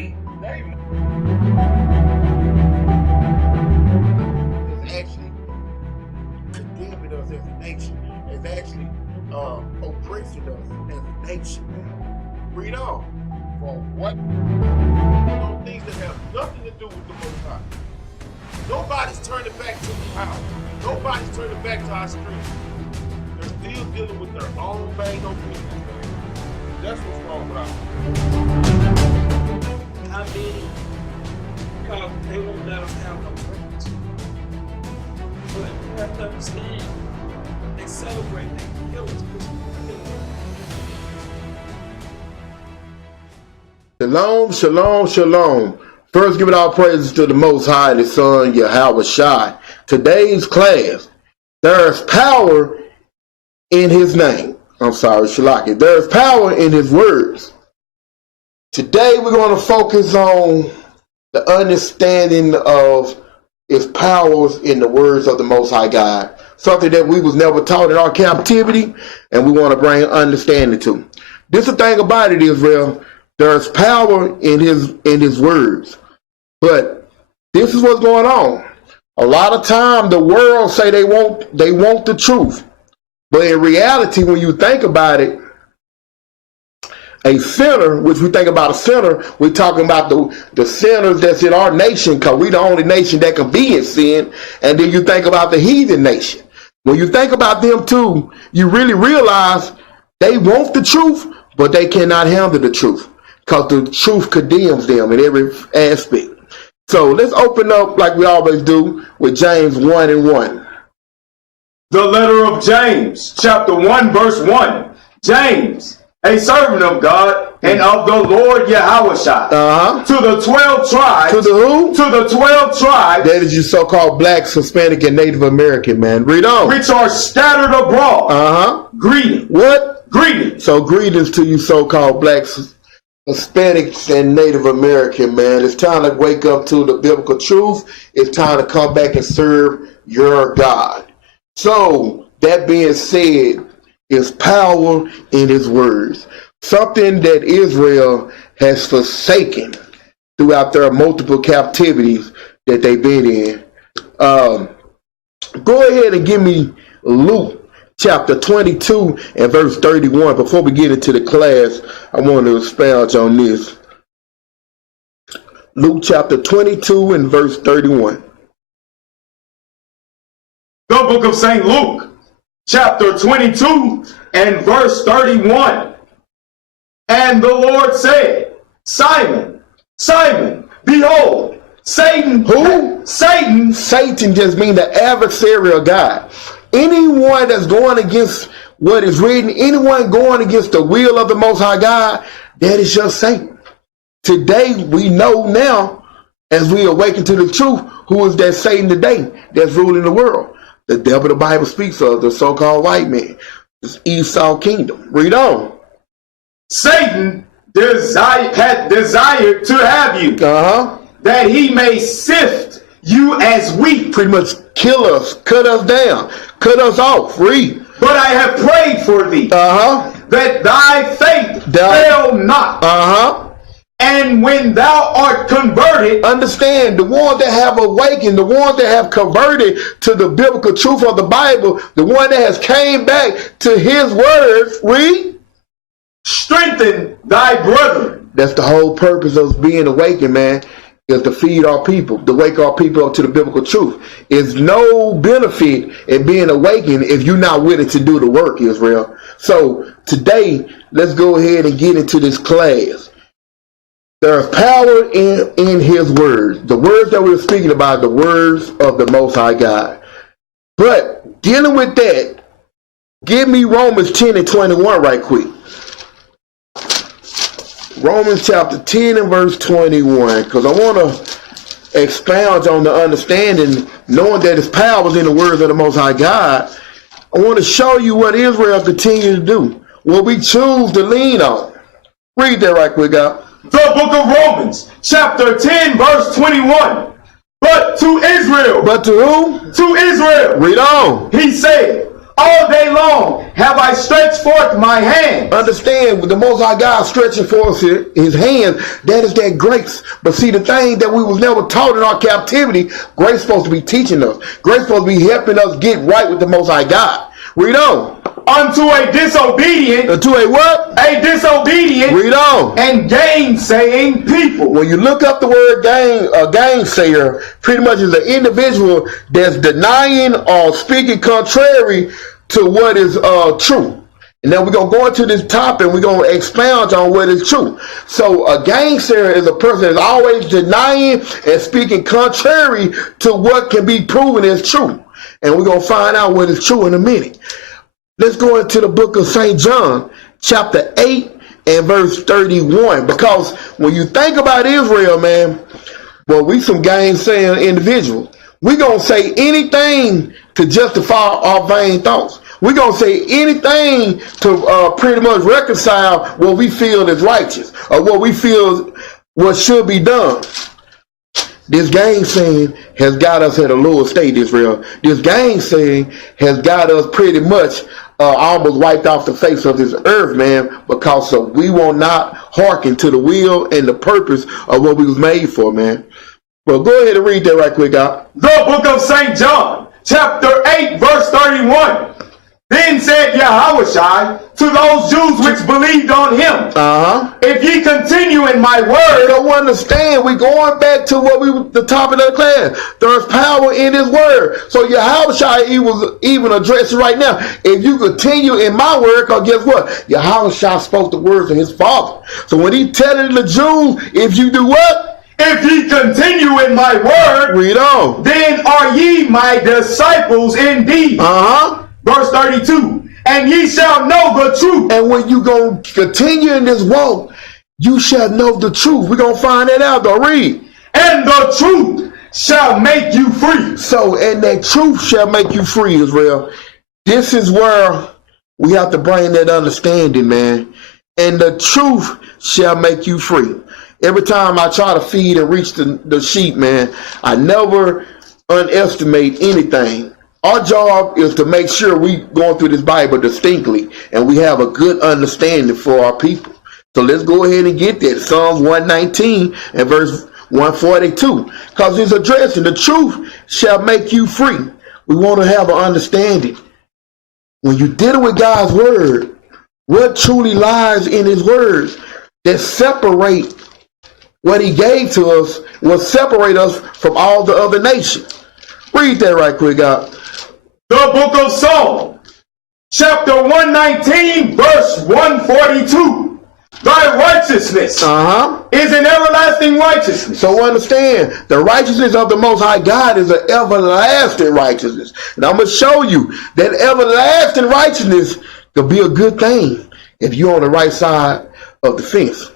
name is actually condemning us as a nation. It's actually oppressing us as a nation, man. Read on. For what? Those things that have nothing to do with the Most High. Nobody's turning back to the power. Nobody's turning back to our strength. They're still dealing with their own bang on business, man. That's what's wrong with us. How many? Because they won't let us have no friends. But you have to understand, they celebrate, they kill us. Shalom, shalom, shalom. First, give it all praises to the Most High and His Son, Yahweh Shai. Today's class, there's power in His name. I'm sorry, Shalaki. There's power in His words. Today, we're going to focus on the understanding of His powers in the words of the Most High God. Something that we was never taught in our captivity, and we want to bring understanding to. This is the thing about it, Israel. There's power in his words. But this is what's going on. A lot of time the world say they want the truth. But in reality, when you think about it, a sinner, which we think about a sinner, we're talking about the sinners that's in our nation, because we're the only nation that can be in sin. And then you think about the heathen nation. When you think about them too, you really realize they want the truth, but they cannot handle the truth. Because the truth condemns them in every aspect. So let's open up like we always do with James 1:1. The letter of James, chapter 1, verse 1. James, a servant of God and of the Lord Yahushua. To the 12 tribes. To the who? To the 12 tribes. That is you so-called blacks, Hispanic, and Native American, man. Read on. Which are scattered abroad. Greeting. What? Greeting. So greetings to you so-called blacks, Hispanics, and Native American, man. It's time to wake up to the biblical truth. It's time to come back and serve your God. So, that being said, is power in His words. Something that Israel has forsaken throughout their multiple captivities that they've been in. Go ahead and give me Luke chapter 22 and verse 31. Before we get into the class, I want to expound on this. Luke chapter 22 and verse 31. The book of St. Luke, chapter 22 and verse 31. And the Lord said, Simon, Simon, behold, Satan. Who? Satan. Satan just means the adversary of God. Anyone that's going against what is written, anyone going against the will of the Most High God, that is just Satan. Today, we know now, as we awaken to the truth, who is that Satan today that's ruling the world. The devil the Bible speaks of, the so-called white man. This Esau kingdom. Read on. Satan had desired to have you, that he may sift you as wheat. Pretty much kill us, cut us down, cut us off. Read. But I have prayed for thee, that thy faith fail not. And when thou art converted, understand, the ones that have awakened, the ones that have converted to the biblical truth of the Bible, the one that has came back to His word, read. Strengthen thy brethren. That's the whole purpose of being awakened, man, is to feed our people, to wake our people up to the biblical truth. There's no benefit in being awakened if you're not willing to do the work, Israel. So today, let's go ahead and get into this class. There's power in His words. The words that we're speaking about, the words of the Most High God. But dealing with that, give me Romans 10 and 21 right quick. Romans chapter 10 and verse 21, because I want to expound on the understanding, knowing that His power is in the words of the Most High God. I want to show you what Israel continues to do, what we choose to lean on. Read that right quick, God. The book of Romans, chapter 10, verse 21. But to Israel. But to who? To Israel. Read on. He said, All day long have I stretched forth my hand. Understand, the Most High God stretching forth his hand, that is that grace. But see, the thing that we was never taught in our captivity, grace supposed to be teaching us. Grace supposed to be helping us get right with the Most High God. Read on. Unto a disobedient. Unto a what? A disobedient. Read on. And gainsaying people. When you look up the word gainsayer, pretty much is an individual that's denying or speaking contrary to what is true. And then we're going to go into this topic and we're going to expound on what is true. So a gainsayer is a person that's always denying and speaking contrary to what can be proven as true. And we're going to find out what is true in a minute. Let's go into the book of St. John, chapter 8 and verse 31. Because when you think about Israel, man, well, we some gainsaying individuals. We're going to say anything to justify our vain thoughts. We're going to say anything to pretty much reconcile what we feel is righteous or what we feel what should be done. This gainsaying has got us at a lower state, Israel. This gainsaying has got us pretty much almost wiped off the face of this earth, man, because we will not hearken to the will and the purpose of what we was made for, man. Well, go ahead and read that right quick, God. The book of St. John, chapter 8, verse 31. Then said Yahushua to those Jews which believed on him, if ye continue in my word. Don't understand. We're going back to what the topic of the class. There's power in his word. So Yahushua, he was even addressing right now. If you continue in my word, because guess what? Yahushua spoke the words of his Father. So when he telling the Jews, if you do what? If ye continue in my word, read on. Then are ye my disciples indeed. Verse 32, and ye shall know the truth. And when you going to continue in this walk, you shall know the truth. We're going to find that out, though. Read. And the truth shall make you free. So, and that truth shall make you free, Israel. This is where we have to bring that understanding, man. And the truth shall make you free. Every time I try to feed and reach the sheep, man, I never underestimate anything. Our job is to make sure we going through this Bible distinctly and we have a good understanding for our people. So let's go ahead and get that. Psalms 119 and verse 142. Because it's addressing the truth shall make you free. We want to have an understanding. When you're dealing with God's word, what truly lies in his words that separate what he gave to us will separate us from all the other nations. Read that right quick, God. The book of Psalms, chapter 119, verse 142. Thy righteousness is an everlasting righteousness. So understand, the righteousness of the Most High God is an everlasting righteousness. And I'm going to show you that everlasting righteousness could be a good thing if you're on the right side of the fence.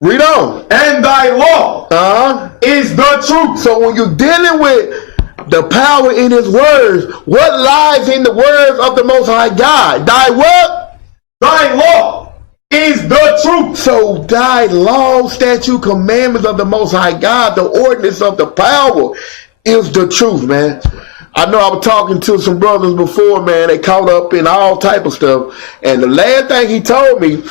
Read on. And thy law is the truth. So when you're dealing with the power in his words, what lies in the words of the Most High God? Thy what? Thy law is the truth. So thy law, statute, commandments of the Most High God, the ordinance of the power is the truth, man. I know I was talking to some brothers before, man. They caught up in all type of stuff. And the last thing he told me,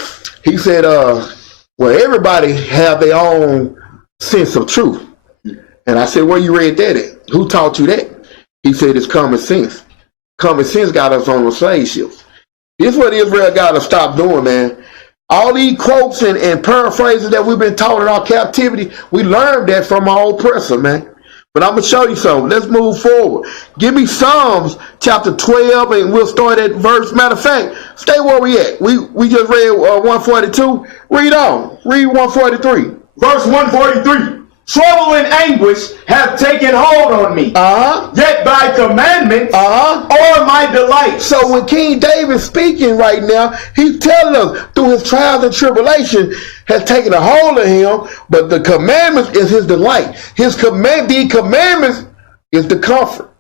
he said, well, everybody have their own sense of truth. And I said, where you read that at? Who taught you that? He said, it's common sense. Common sense got us on the slave ships. This is what Israel got to stop doing, man. All these quotes and paraphrases that we've been taught in our captivity, we learned that from our oppressor, man. But I'm going to show you something. Let's move forward. Give me Psalms chapter 12, and we'll start at verse. Matter of fact, stay where we at. We just read 142. Read on. Read 143. Verse 143. Trouble and anguish have taken hold on me. Yet thy commandments are my delight. So when King David speaking right now, he's telling us through his trials and tribulation has taken a hold of him, but the commandments is his delight. The commandments is the comfort.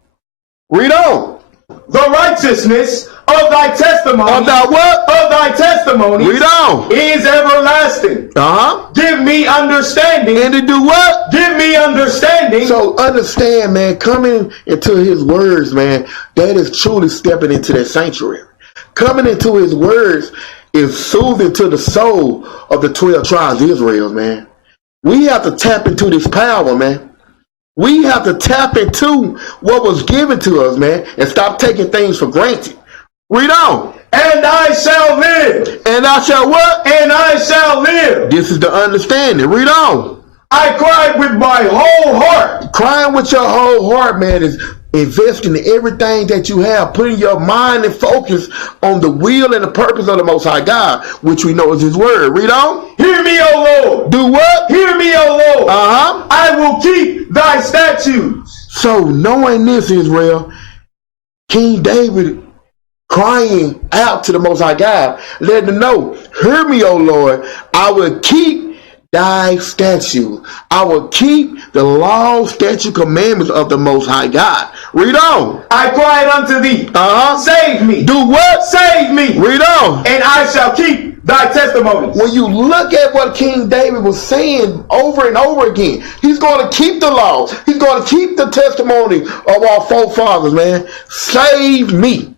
Read on. the righteousness of thy testimony. Of thy what? Of thy testimony. Read on. Is everlasting. Give me understanding. And to do what? Give me understanding. So understand, man, coming into his words, man, that is truly stepping into that sanctuary. Coming into his words is soothing to the soul of the 12 tribes of Israel, man. We have to tap into this power, man. We have to tap into what was given to us, man, and stop taking things for granted. Read on. And I shall live. And I shall what? And I shall live. This is the understanding. Read on. I cried with my whole heart. Crying with your whole heart, man, is investing in everything that you have, putting your mind and focus on the will and the purpose of the Most High God, which we know is his word. Read on. Hear me, O Lord. Do what? Hear me, O Lord. I will keep thy statutes. So knowing this, Israel, King David crying out to the Most High God, letting him know, hear me, O Lord, I will keep thy statute. I will keep the law, statute, commandments of the Most High God. Read on. I cried unto thee. Save me. Do what? Save me. Read on. And I shall keep thy testimonies. When you look at what King David was saying over and over again, he's going to keep the law. He's going to keep the testimony of our forefathers, man. Save me.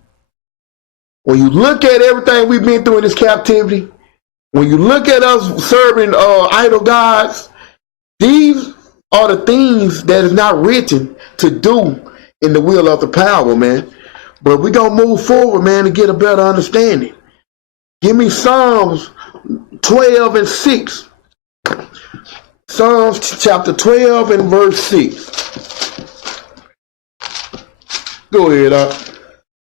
When you look at everything we've been through in this captivity, when you look at us serving idol gods, these are the things that is not written to do in the will of the power, man. But we're going to move forward, man, to get a better understanding. Give me Psalms 12 and 6. Psalms chapter 12 and verse 6. Go ahead,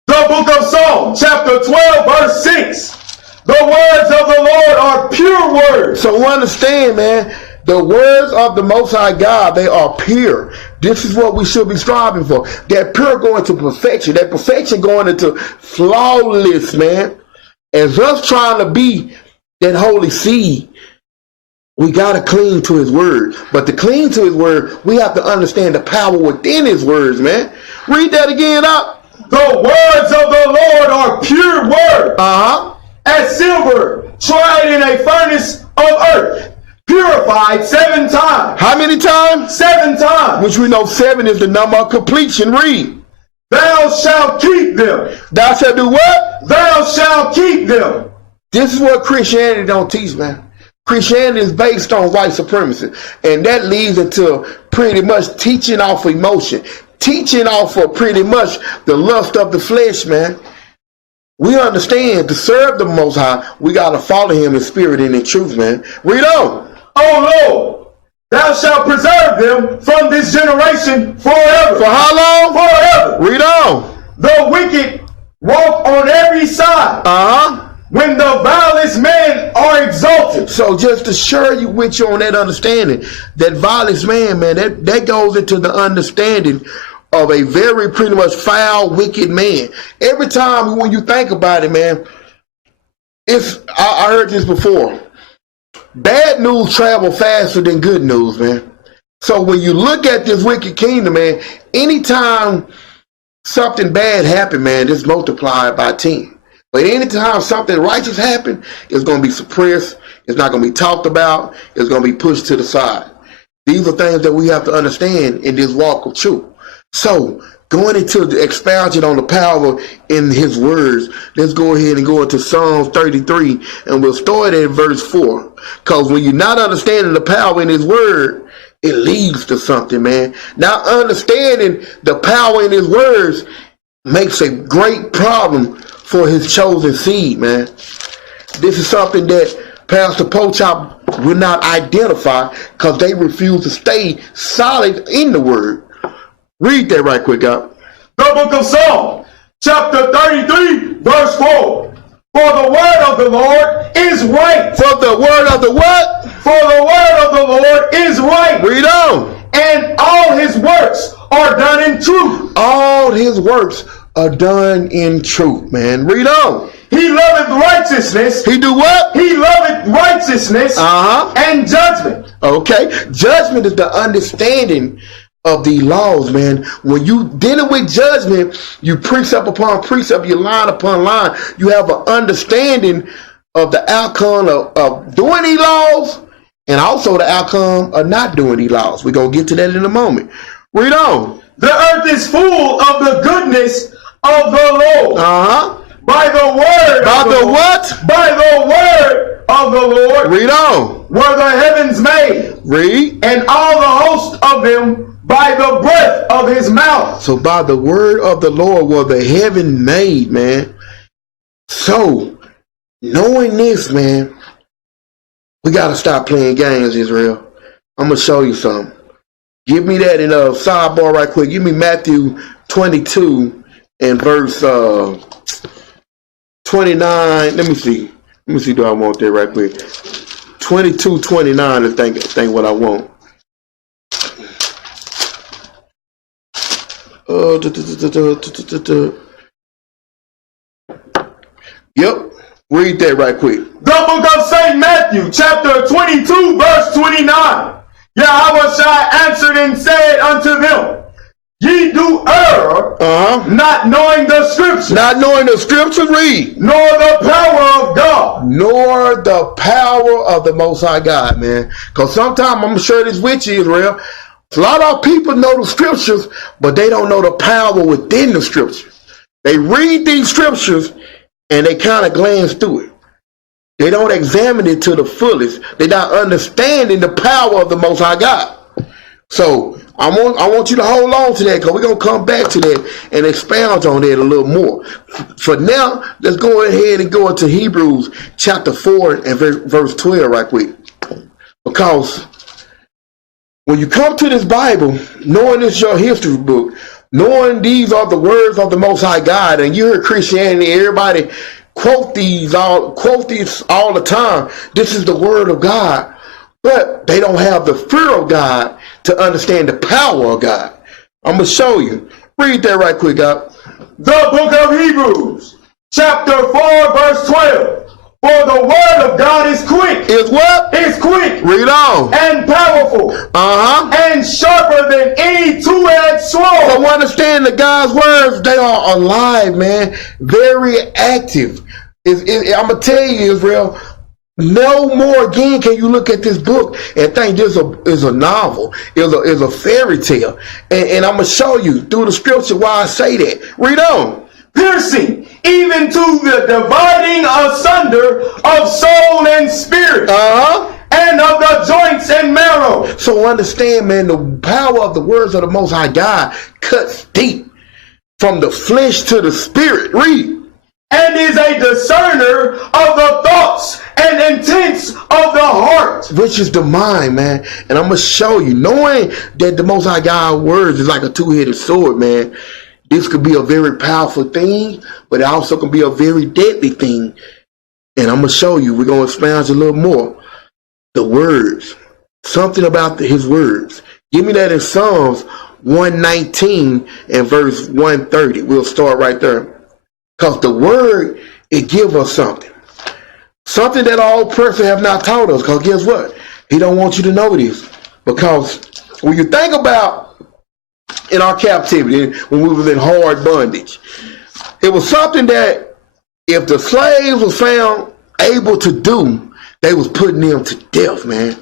The book of Psalms, chapter 12, verse 6. The words of the Lord are pure words. So understand, man, the words of the Most High God, they are pure. This is what we should be striving for. That pure going to perfection. That perfection going into flawless, man. As us trying to be that holy seed, we got to cling to his word. But to cling to his word, we have to understand the power within his words, man. Read that again up. The words of the Lord are pure words. As silver tried in a furnace of earth, purified 7 times. How many times? 7 times. Which we know 7 is the number of completion. Read. Thou shalt keep them. Thou shalt do what? Thou shalt keep them. This is what Christianity don't teach, man. Christianity is based on white supremacy. And that leads into pretty much teaching off of emotion. Teaching off of pretty much the lust of the flesh, man. We understand to serve the Most High, we got to follow him in spirit and in truth, man. Read on. O Lord, thou shalt preserve them from this generation forever. For how long? Forever. Read on. The wicked walk on every side. When the vilest men are exalted. So just to share you with you on that understanding, that vilest man, that goes into the understanding of a very pretty much foul, wicked man. Every time when you think about it, man, I heard this before. Bad news travel faster than good news, man. So when you look at this wicked kingdom, man, anytime something bad happens, man, it's multiplied by 10. But anytime something righteous happens, it's going to be suppressed. It's not going to be talked about. It's going to be pushed to the side. These are things that we have to understand in this walk of truth. So, going into the expansion on the power in his words, let's go ahead and go into Psalms 33, and we'll start at verse 4. Because when you're not understanding the power in his word, it leads to something, man. Now, understanding the power in his words makes a great problem for his chosen seed, man. This is something that Pastor Pochop will not identify because they refuse to stay solid in the word. Read that right quick, God. The book of Psalms, chapter 33, verse 4. For the word of the Lord is right. For the word of the what? For the word of the Lord is right. Read on. And all his works are done in truth. All his works are done in truth, man. Read on. He loveth righteousness. He do what? He loveth righteousness and judgment. Okay. Judgment is the understanding of the laws, man. When you dealing with judgment, you precept upon precept, you line upon line. You have an understanding of the outcome of doing these laws and also the outcome of not doing these laws. We're going to get to that in a moment. Read on. The earth is full of the goodness of the Lord. By the word By of the the Lord. what? By the word of the Lord Read on. were the heavens made, Read. and all the host of them by the breath of his mouth. So by the word of the Lord were the heaven made, man. So knowing this, man, we got to stop playing games, Israel. I'm going to show you something. Give me that in a sidebar right quick. Give me Matthew 22 and verse 29. Let me see. Do I want that right quick? 22:29 is think what I want. Yep. Read that right quick. The book of St. Matthew, chapter 22, verse 29. Yahushua answered and said unto them, ye do err, not knowing the scriptures. Not knowing the scriptures, read. Nor the power of God. Nor the power of the Most High God, man. Because sometimes, I'm sure this with you, Israel, a lot of people know the scriptures, but they don't know the power within the scriptures. They read these scriptures and they kind of glance through it. They don't examine it to the fullest. They're not understanding the power of the Most High God. So I want you to hold on to that, because we're going to come back to that and expound on that a little more. For now, let's go ahead and go into Hebrews chapter 4 and verse 12 right quick. Because when you come to this Bible, knowing it's your history book, knowing these are the words of the Most High God, and you hear Christianity, everybody quote these all the time. This is the word of God. But they don't have the fear of God to understand the power of God. I'm going to show you. Read that right quick, God. The book of Hebrews, chapter 4, verse 12. For the word of God is quick. Is what? Is quick. Read on. And powerful. And sharper than any two-edged sword. So understand that God's words, they are alive, man. Very active. I'm going to tell you, Israel, no more again can you look at this book and think this is a novel, is a fairy tale. And I'm going to show you through the scripture why I say that. Read on. Piercing even to the dividing asunder of soul and spirit, and of the joints and marrow. So understand, man, the power of the words of the Most High God cuts deep from the flesh to the spirit. Read. And is a discerner of the thoughts and intents of the heart. Which is the mind, man. And I'm going to show you, knowing that the Most High God words is like a two-headed sword, man. This could be a very powerful thing, but it also can be a very deadly thing. And I'm going to show you, we're going to expound a little more. The words, something about his words. Give me that in Psalms 119 and verse 130. We'll start right there. Because the word, it gives us something. Something that all person have not taught us. Because guess what? He don't want you to know this. Because when you think about in our captivity, when we was in hard bondage, it was something that if the slaves were found able to do, they was putting them to death, man.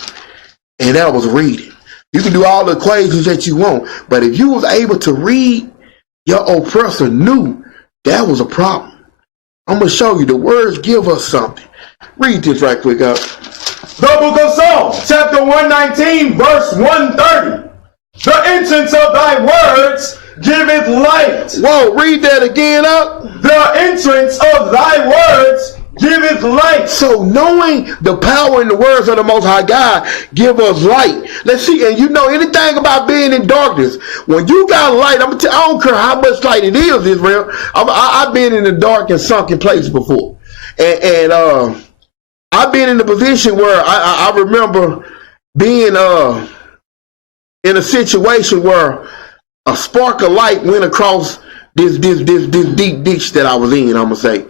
And that was reading. You can do all the equations that you want, but if you was able to read, your oppressor knew that was a problem. I'm going to show you the words give us something. Read this right quick up. The book of Psalms, chapter 119, verse 130. The entrance of thy words giveth light. Whoa, read that again up. The entrance of thy words giveth light. So knowing the power in the words of the Most High God give us light. Let's see, and you know anything about being in darkness. When you got light, I don't care how much light it is, Israel. I've been in the dark and sunken place before. And I've been in the position where I remember being in a situation where a spark of light went across this deep ditch that I was in, I'm going to say.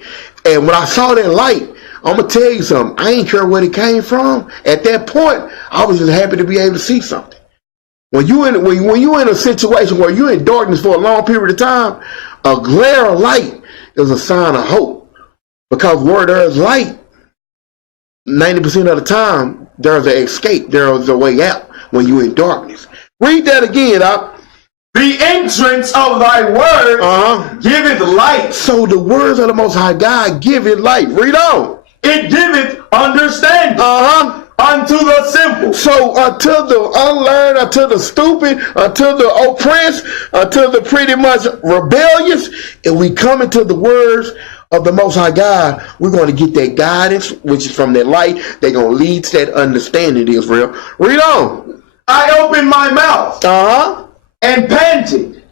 And when I saw that light, I'm going to tell you something. I ain't care where it came from. At that point, I was just happy to be able to see something. When you in a situation where you're in darkness for a long period of time, a glare of light is a sign of hope. Because where there is light, 90% of the time, there's an escape. There's a way out when you're in darkness. Read that again, Doc. The entrance of thy word giveth light. So the words of the Most High God give it light. Read on. It giveth understanding unto the simple. So unto the unlearned, unto the stupid, unto the oppressed, unto the pretty much rebellious, if we come into the words of the Most High God, we're going to get that guidance, which is from that light. They're going to lead to that understanding, Israel. Read on. I open my mouth and panted.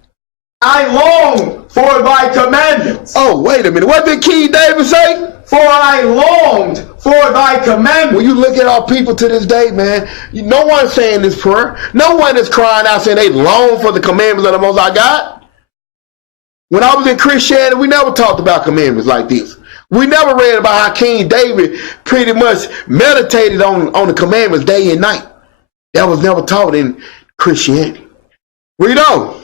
I long for thy commandments. Oh, wait a minute. What did King David say? For I longed for thy commandments. When you look at our people to this day, man, no one's saying this prayer. No one is crying out saying they long for the commandments of the Most High God. When I was in Christianity, we never talked about commandments like this. We never read about how King David pretty much meditated on the commandments day and night. That was never taught in Christianity. Read on.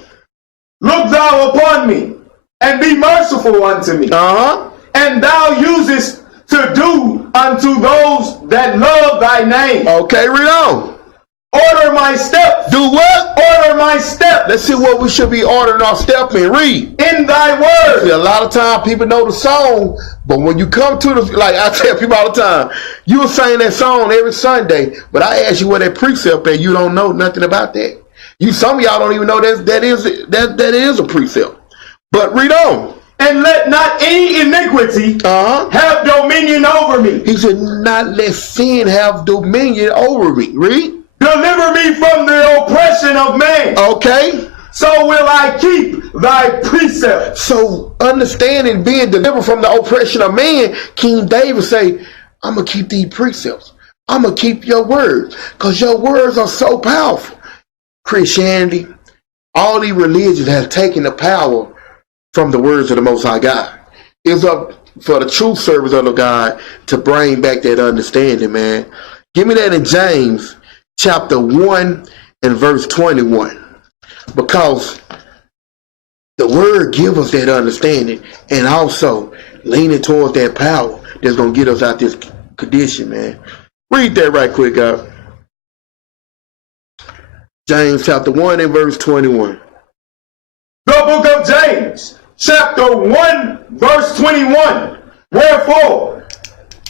Look thou upon me, and be merciful unto me. And thou usest to do unto those that love thy name. Okay, read on. Order my steps. Do what? Order my steps. Let's see what we should be ordering our step in. Read. In thy word. See, a lot of time people know the song, but when you come to the, like I tell people all the time, you will sing that song every Sunday, but I ask you what that precept is, you don't know nothing about that. Some of y'all don't even know that is a precept. But read on. And let not any iniquity have dominion over me. He said, not let sin have dominion over me. Read. Deliver me from the oppression of man. Okay. So will I keep thy precepts. So understanding being delivered from the oppression of man, King David say, I'm going to keep these precepts. I'm going to keep your words because your words are so powerful. Christianity, all these religions have taken the power from the words of the Most High God. It's up for the true service of the God to bring back that understanding, man. Give me that in James chapter 1 and verse 21. Because the word gives us that understanding and also leaning towards that power that's going to get us out this condition, man. Read that right quick, God. James chapter 1 and verse 21. The book of James, chapter 1, verse 21. Wherefore,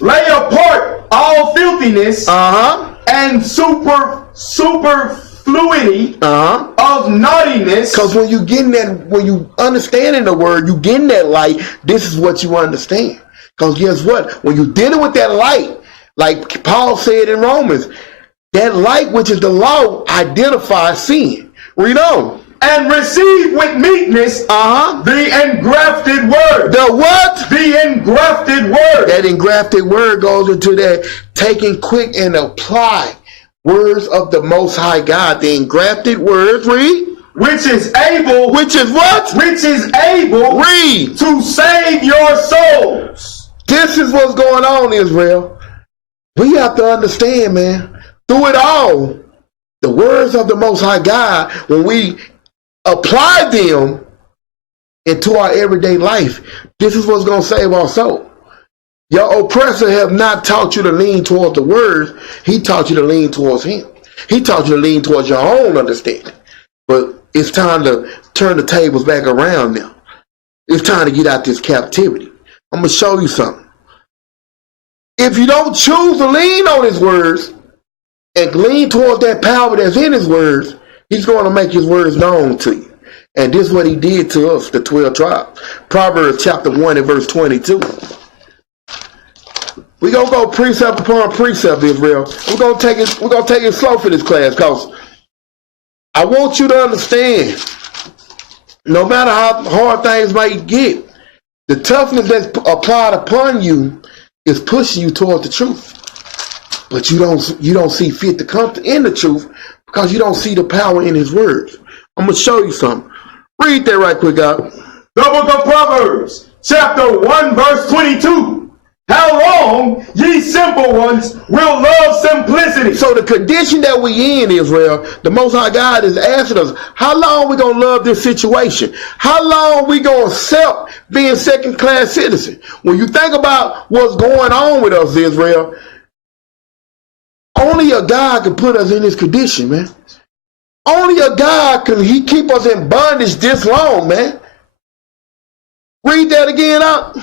lay apart all filthiness and superfluity of naughtiness. Because when you getting that, when you understanding the word, you getting that light, this is what you understand. Because guess what? When you're dealing with that light, like Paul said in Romans, that light, which is the law, identifies sin. Read on. And receive with meekness the engrafted word. The what? The engrafted word. That engrafted word goes into that taking quick and apply words of the Most High God. The engrafted words, read. Which is able. Which is what? Which is able. Read. To save your souls. This is what's going on, Israel. We have to understand, man. Through it all, the words of the Most High God, when we apply them into our everyday life, this is what's going to save our soul. Your oppressor have not taught you to lean towards the words. He taught you to lean towards him. He taught you to lean towards your own understanding. But it's time to turn the tables back around now. It's time to get out this captivity. I'm going to show you something. If you don't choose to lean on his words and lean towards that power that's in his words, he's going to make his words known to you. And this is what he did to us, the 12 tribes. Proverbs chapter 1 and verse 22. We're going to go precept upon precept, Israel. We're going to take it slow for this class because I want you to understand, no matter how hard things might get, the toughness that's applied upon you is pushing you toward the truth. But you don't see fit to come in the truth because you don't see the power in his words. I'm going to show you something. Read that right quick, God. The book of Proverbs, chapter 1, verse 22. How long, ye simple ones, will love simplicity? So the condition that we in, Israel, the Most High God is asking us, how long we going to love this situation? How long we going to accept being second-class citizen? When you think about what's going on with us, Israel, only a God can put us in this condition, man. Only a God can keep us in bondage this long, man. Read that again out.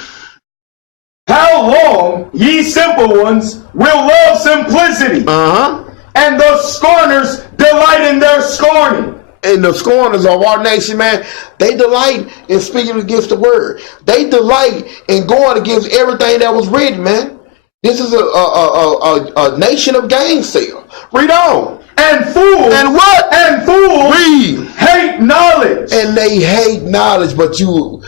How long, ye simple ones, will love simplicity? And the scorners delight in their scorning. And the scorners of our nation, man, they delight in speaking against the word. They delight in going against everything that was written, man. This is a nation of gainsayers. Read on. And fools. And what? And fools. Read. Hate knowledge. And they hate knowledge, but you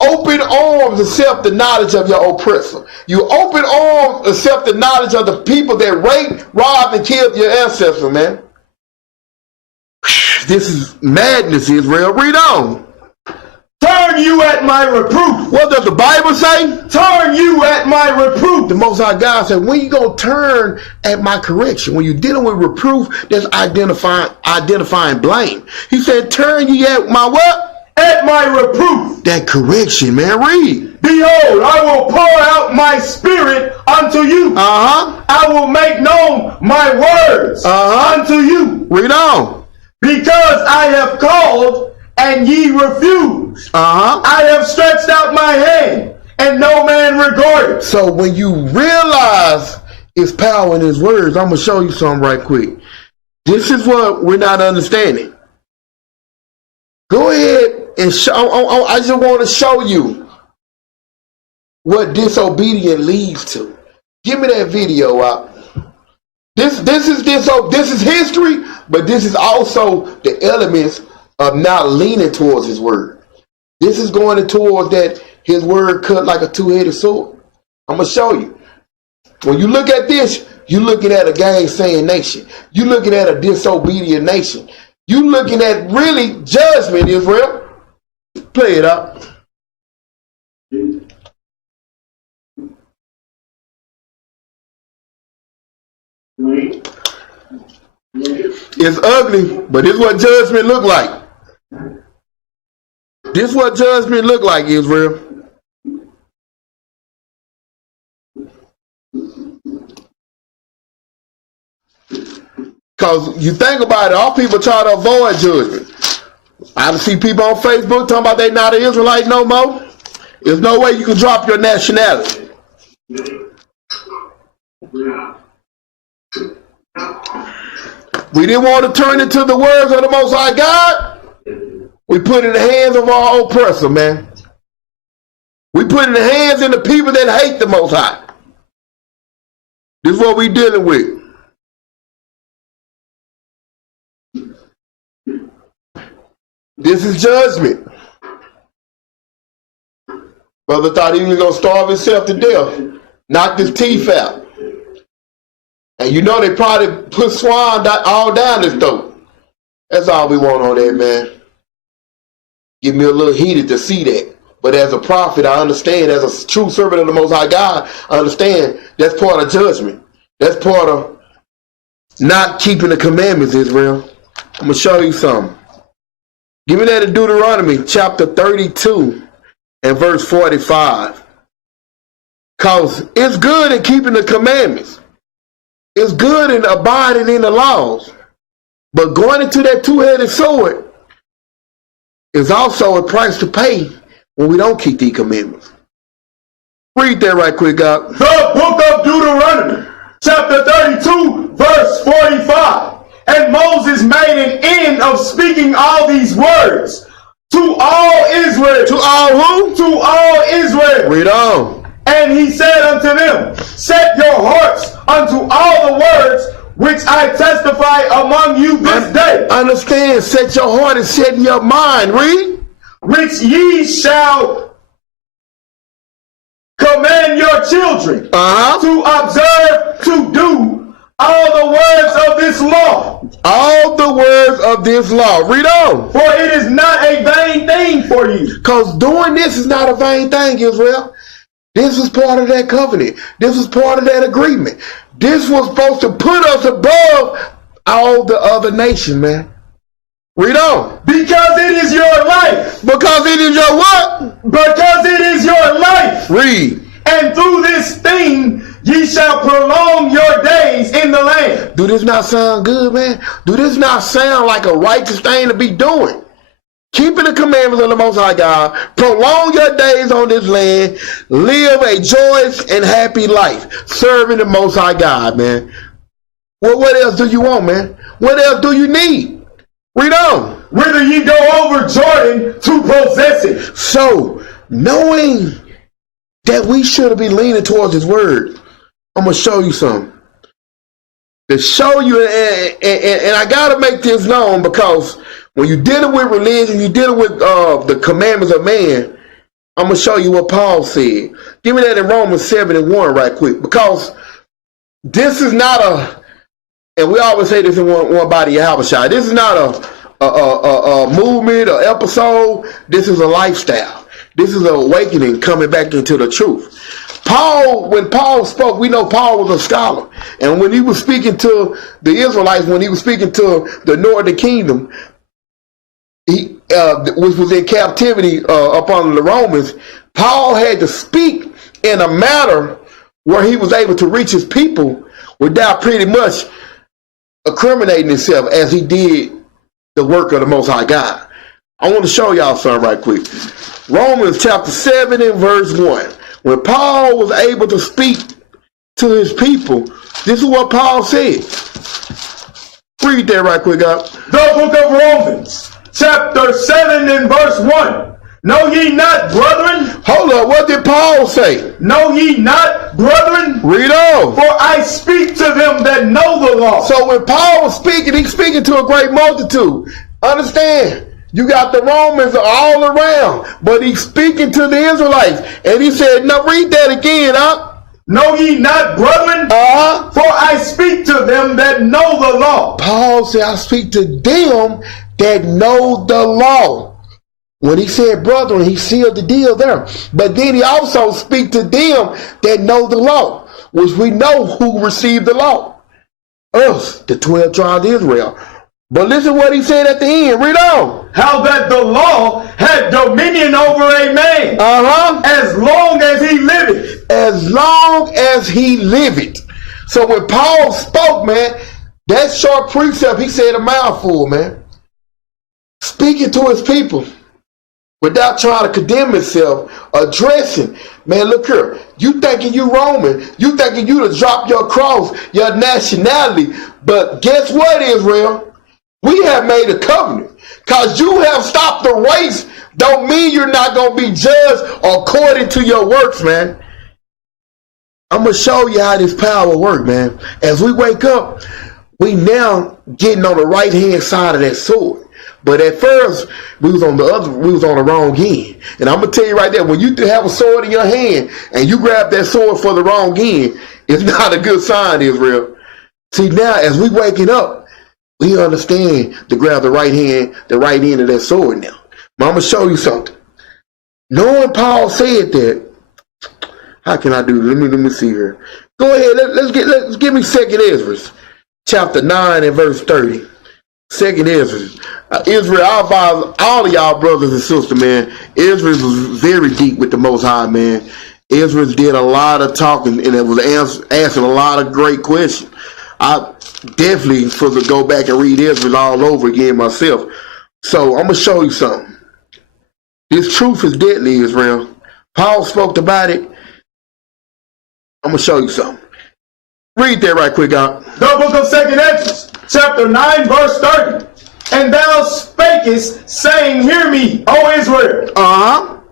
open arms accept the knowledge of your oppressor. You open arms accept the knowledge of the people that raped, robbed, and killed your ancestors, man. This is madness, Israel. Read on. Turn you at my reproof. What does the Bible say? Turn you at my reproof. The Most High God said, when you going to turn at my correction? When you're dealing with reproof, that's identifying blame. He said, turn ye at my what? At my reproof. That correction, man. Read. Behold, I will pour out my spirit unto you. I will make known my words unto you. Read on. Because I have called and ye refuse. I have stretched out my hand and no man regarded. So when you realize his power in his words, I'm going to show you something right quick. This is what we're not understanding. Go ahead and show. I just want to show you what disobedience leads to. Give me that video out. This is history, but this is also the elements of not leaning towards his word. This is going towards that his word cut like a two-headed sword. I'm going to show you. When you look at this, you're looking at a gainsaying nation. You're looking at a disobedient nation. You're looking at really judgment, Israel. Play it up. It's ugly, but this is what judgment look like. This is what judgment look like, Israel. Because you think about it, all people try to avoid judgment. I see people on Facebook talking about they not an Israelite no more. There's no way you can drop your nationality. We didn't want to turn it to the words of the Most High God. We put it in the hands of our oppressor, man. We put it in the hands of the people that hate the Most High. This is what we're dealing with. This is judgment. Brother thought he was going to starve himself to death. Knocked his teeth out. And you know they probably put swine all down his throat. That's all we want on that, man. Get me a little heated to see that. But as a prophet, I understand. As a true servant of the Most High God, I understand that's part of judgment. That's part of not keeping the commandments, Israel. I'm going to show you something. Give me that in Deuteronomy chapter 32 and verse 45. Because it's good in keeping the commandments. It's good in abiding in the laws. But going into that two-headed sword is also a price to pay when we don't keep these commandments. Read that right quick, God. The book of Deuteronomy, chapter 32, verse 45. And Moses made an end of speaking all these words to all Israel. To all who? To all Israel. Read on. And he said unto them, set your hearts unto all the words which I testify among you this day. Understand, set your heart and set your mind. Read. Which ye shall command your children to observe, to do all the words of this law. All the words of this law. Read on. For it is not a vain thing for you. Because doing this is not a vain thing, Israel. This was part of that covenant. This was part of that agreement. This was supposed to put us above all the other nations, man. Read on. Because it is your life. Because it is your what? Because it is your life. Read. And through this thing ye shall prolong your days in the land. Do this not sound good, man? Do this not sound like a righteous thing to be doing? Keeping the commandments of the Most High God, prolong your days on this land, live a joyous and happy life, serving the Most High God, man. Well, what else do you want, man? What else do you need? Read on. Whither ye go over Jordan to possess it. So, knowing that we should be leaning towards His word, I'm going to show you something. To show you, and I got to make this known, because when you're dealing with religion, you're dealing with the commandments of man, I'm going to show you what Paul said. Give me that in Romans 7:1 right quick, because this is not a, and we always say this in one body, Yahushua, this is not a movement or episode. This is a lifestyle. This is an awakening coming back into the truth. Paul, when Paul spoke, we know Paul was a scholar. And when he was speaking to the Israelites, when he was speaking to the northern kingdom, which was in captivity upon the Romans, Paul had to speak in a manner where he was able to reach his people without pretty much incriminating himself as he did the work of the Most High God. I want to show y'all something right quick. Romans chapter 7 and verse 1. When Paul was able to speak to his people, this is what Paul said. Read that right quick, God. The book of Romans, chapter 7 and verse 1. Know ye not, brethren? Hold up, what did Paul say? Know ye not, brethren? Read on. For I speak to them that know the law. So when Paul was speaking, he's speaking to a great multitude. Understand? You got the Romans all around, but he's speaking to the Israelites. And he said, no, read that again, huh? Know ye not, brethren? For I speak to them that know the law. Paul said, I speak to them that know the law. When he said brethren, he sealed the deal there. But then he also speak to them that know the law, which we know who received the law. Us, the 12 tribes of Israel. But listen what he said at the end. Read on. How that the law had dominion over a man. As long as he liveth. As long as he liveth. So when Paul spoke, man, that short precept, he said a mouthful, man. Speaking to his people without trying to condemn himself, addressing, man, look here, you thinking you Roman, you thinking you to drop your cross, your nationality, but guess what, Israel? We have made a covenant. Because you have stopped the race don't mean you're not going to be judged according to your works, man. I'm going to show you how this power works, man. As we wake up, we now getting on the right-hand side of that sword. But at first, we was on the wrong end. And I'm going to tell you right there, when you have a sword in your hand and you grab that sword for the wrong end, it's not a good sign, Israel. See, now as we waking up, we understand to grab the right end of that sword now. But I'm going to show you something. Knowing Paul said that, how can I do this? Let me see here. Go ahead, let's give me 2nd Ezra, chapter 9 and verse 30. 2nd Ezra. Israel, I advise all of y'all brothers and sisters, man. Israel was very deep with the Most High, man. Israel did a lot of talking and it was answering a lot of great questions. I definitely supposed to go back and read Israel all over again myself. So I'm going to show you something. This truth is deadly, Israel. Paul spoke about it. I'm going to show you something. Read that right quick, God. The book of 2nd Ezra, chapter 9, verse 30. And thou spakest, saying, hear me, O Israel.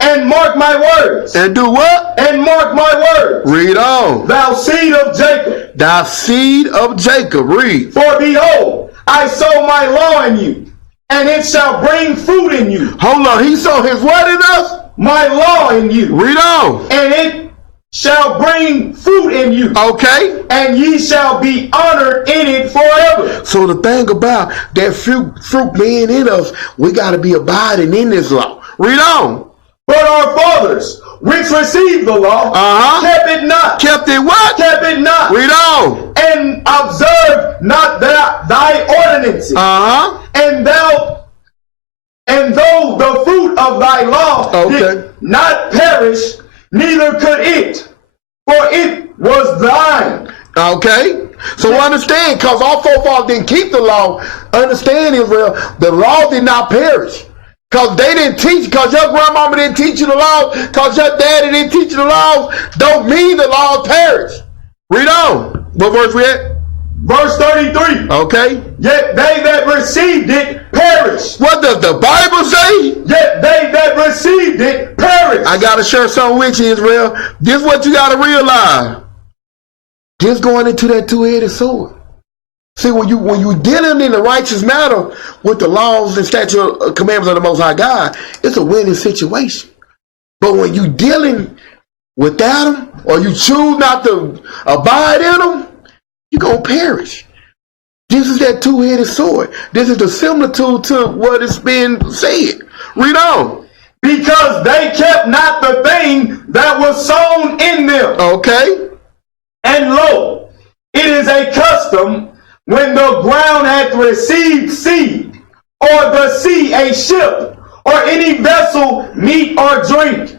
And mark my words. And do what? And mark my words. Read on. Thou seed of Jacob. Thou seed of Jacob. Read. For behold, I sow my law in you, and it shall bring fruit in you. Hold on. He saw his what in us? My law in you. Read on. And it shall bring fruit in you. Okay. And ye shall be honored in it forever. So the thing about that fruit being in us, we got to be abiding in this law. Read on. But our fathers which received the law kept it not. Kept it what? Kept it not. Read on. And observed not thy ordinances. And though the fruit of thy law did not perish, neither could it, for it was thine. Okay, so understand, because our forefathers didn't keep the law. Understand, Israel, the law did not perish. Because they didn't teach, because your grandmama didn't teach you the law, because your daddy didn't teach you the laws, don't mean the laws perish. Read on. What verse we at? Verse 33. Okay. Yet they that received it perished. What does the Bible say? Yet they that received it perished. I got to share something with you, Israel. This is what you got to realize. Just going into that two-headed sword. See, when you dealing in the righteous matter with the laws and statute commandments of the Most High God, it's a winning situation. But when you dealing without them, or you choose not to abide in them, you're going to perish. This is that two-headed sword. This is the similitude to what is being said. Read on. Because they kept not the thing that was sown in them. Okay. And lo, it is a custom when the ground hath received seed, or the sea a ship, or any vessel meat or drink,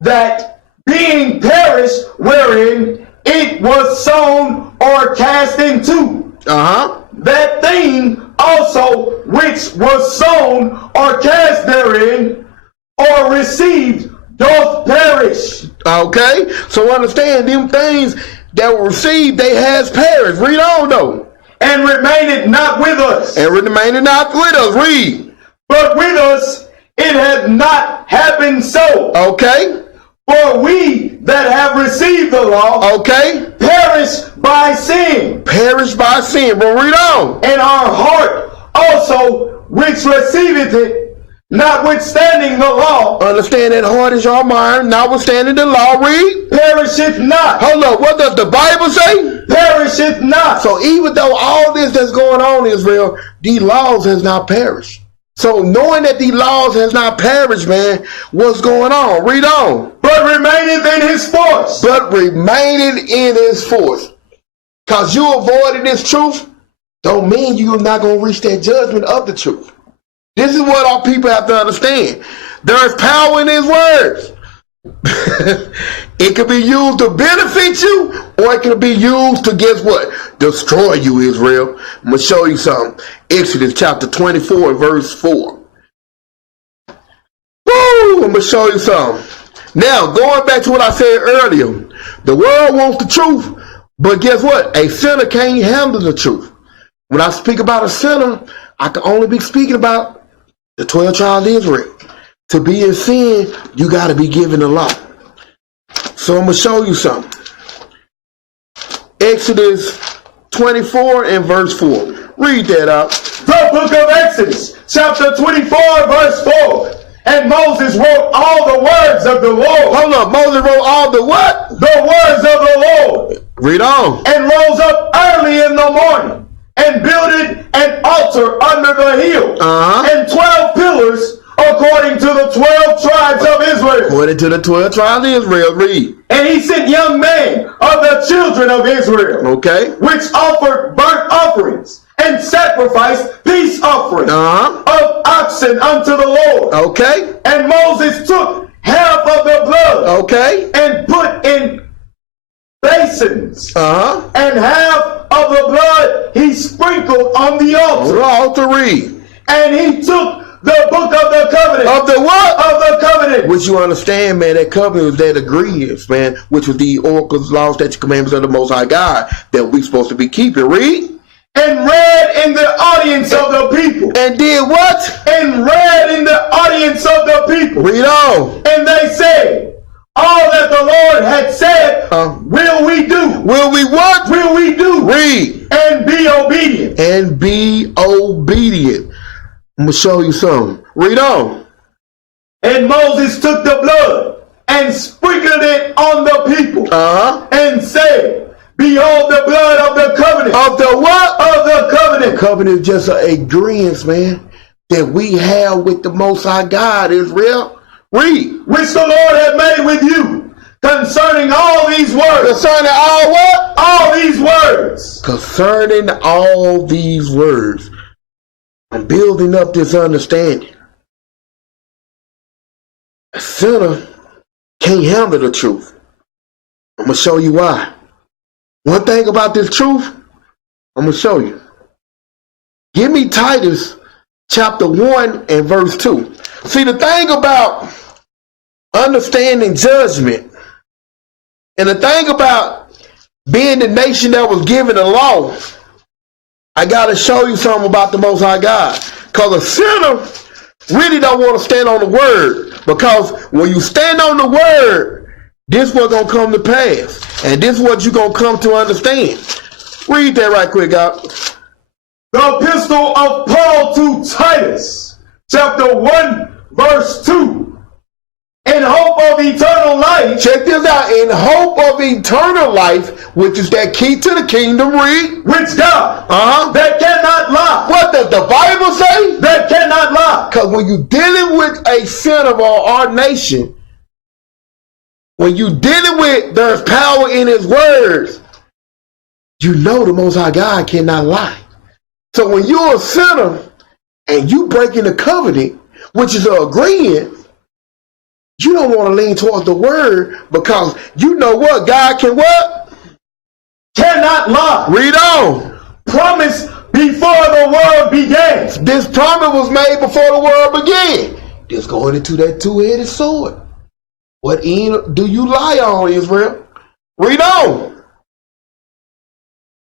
that being perished wherein it was sown or cast into, that thing also which was sown or cast therein or received doth perish. Okay, so understand, them things that were received, they has perished. Read on though. And remaineth not with us. And remaineth not with us. Read. But with us it hath not happened so. Okay. For we that have received the law, perish by sin. Perish by sin. But read on. And our heart also, which receiveth it, notwithstanding the law. Understand that heart is your mind, notwithstanding the law. Read. Perisheth not. Hold up. What does the Bible say? Perisheth not. So even though all this that's going on in Israel, these laws has not perished. So knowing that these laws has not perished, man, what's going on? Read on. But remaineth in his force. But remaining in his force. Because you avoided this truth, don't mean you're not going to reach that judgment of the truth. This is what our people have to understand. There is power in his words. It can be used to benefit you, or it can be used to, guess what? Destroy you, Israel. I'm going to show you something. Exodus chapter 24, verse 4. Woo! I'm going to show you something. Now, going back to what I said earlier, the world wants the truth, but guess what? A sinner can't handle the truth. When I speak about a sinner, I can only be speaking about the 12 tribes of Israel. To be in sin, you got to be given the law. So I'm going to show you something. Exodus 24 and verse 4. Read that out. The book of Exodus, chapter 24, verse 4. And Moses wrote all the words of the Lord. Hold up. Moses wrote all the what? The words of the Lord. Read on. And rose up early in the morning and builded an altar under the hill. And 12 pillars according to the 12 tribes of Israel. According to the 12 tribes of Israel. Read. And he sent young men of the children of Israel. Okay. Which offered burnt offerings and sacrificed peace offerings of oxen unto the Lord. Okay. And Moses took half of the blood. Okay. And put in basins. And half of the blood he sprinkled on the altar. Altar. Read. And he took the book of the covenant. Of the what? Of the covenant. Which you understand, man, that covenant was that agreement, man, which was the oracles, laws, statutes, commandments of the Most High God that we supposed to be keeping. Read. And read in the audience of the people. And did what? And read in the audience of the people. Read on. And they said, all that the Lord had said, will we do. Will we what? Will we do. Read. And be obedient. And be obedient. I'm going to show you something. Read on. And Moses took the blood and sprinkled it on the people. And said, behold the blood of the covenant. Of the what? Of the covenant. The covenant is just an agreement, man, that we have with the Most High God, Israel. Read. Which the Lord had made with you concerning all these words. Concerning all what? All these words. Concerning all these words. I'm building up this understanding. A sinner can't handle the truth. I'm going to show you why. One thing about this truth, I'm going to show you. Give me Titus chapter 1 and verse 2. See, the thing about understanding judgment and the thing about being the nation that was given the law, I got to show you something about the Most High God. Because a sinner really don't want to stand on the word. Because when you stand on the word, this is what's going to come to pass. And this is what you're going to come to understand. Read that right quick, God. The epistle of Paul to Titus, chapter 1, verse 2. In hope of eternal life. Check this out. In hope of eternal life, which is that key to the kingdom, read. Which God, that cannot lie. What does the Bible say? That cannot lie. Because when you're dealing with a sin of our nation, when you're dealing with there's power in his words, you know the Most High God cannot lie. So when you're a sinner and you breaking the covenant, which is agreeing, you don't want to lean towards the word because you know what? God can what? Cannot lie. Read on. Promise before the world began. This promise was made before the world began. Just going into that two-headed sword. What end do you lie on, Israel? Read on.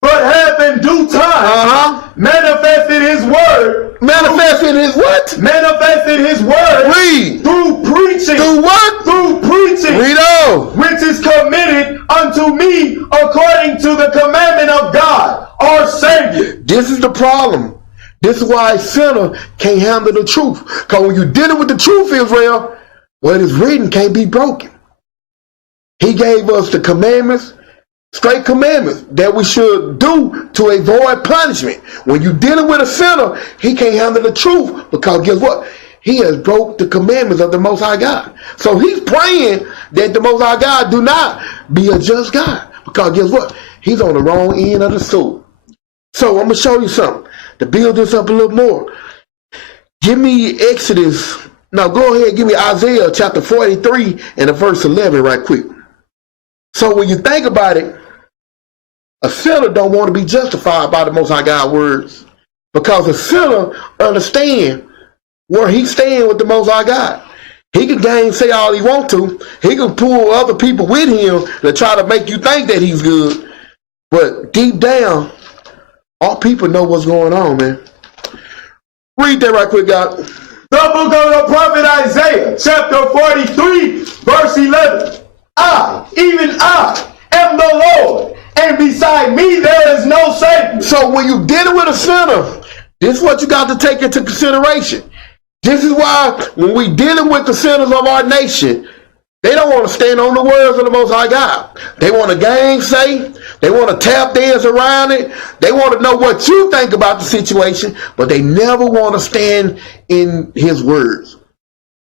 But hath in due time manifested his word. Manifested his what? Manifested his word. Read. Through preaching. Through what? Through preaching. Read on. Which is committed unto me according to the commandment of God, our Savior. This is the problem. This is why a sinner can't handle the truth. Because when you're dealing with the truth, Israel, what is written can't be broken. He gave us the commandments, straight commandments that we should do to avoid punishment. When you're dealing with a sinner, he can't handle the truth because guess what? He has broke the commandments of the Most High God. So he's praying that the Most High God do not be a just God because guess what? He's on the wrong end of the sword. So I'm going to show you something to build this up a little more. Give me Exodus. Now go ahead and give me Isaiah chapter 43 and verse 11 right quick. So when you think about it, a sinner don't want to be justified by the Most High God words because a sinner understand where he's staying with the Most High God. He can say all he want to. He can pull other people with him to try to make you think that he's good. But deep down, all people know what's going on, man. Read that right quick, God. The book of the prophet Isaiah, chapter 43, verse 11. I, even I, am the Lord, and beside me there is no Savior. So when you're dealing with a sinner, this is what you got to take into consideration. This is why when we dealing with the sinners of our nation, they don't want to stand on the words of the Most High God. They want to gainsay. They want to tap dance around it. They want to know what you think about the situation, but they never want to stand in his words.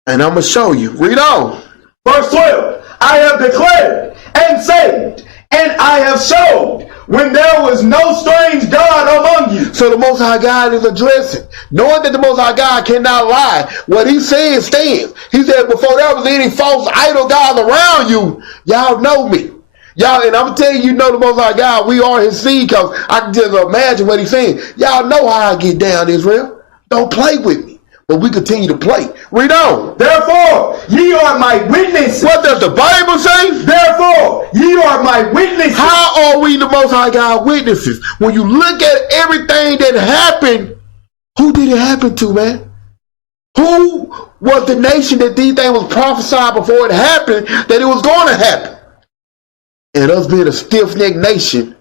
And I'm going to show you. Read on. Verse 12. I have declared and saved, and I have showed when there was no strange God among you. So the Most High God is addressing, knowing that the Most High God cannot lie. What he says stands. He said, before there was any false idol gods around you, y'all know me. Y'all, and I'm telling you, know the Most High God, we are his seed, because I can just imagine what he's saying. Y'all know how I get down, Israel. Don't play with me. But we continue to play. Read on. Therefore, ye are my witnesses. What does the Bible say? Therefore, ye are my witnesses. How are we the Most High God witnesses? When you look at everything that happened, who did it happen to, man? Who was the nation that these things was prophesied before it happened, that it was going to happen? And us being a stiff-necked nation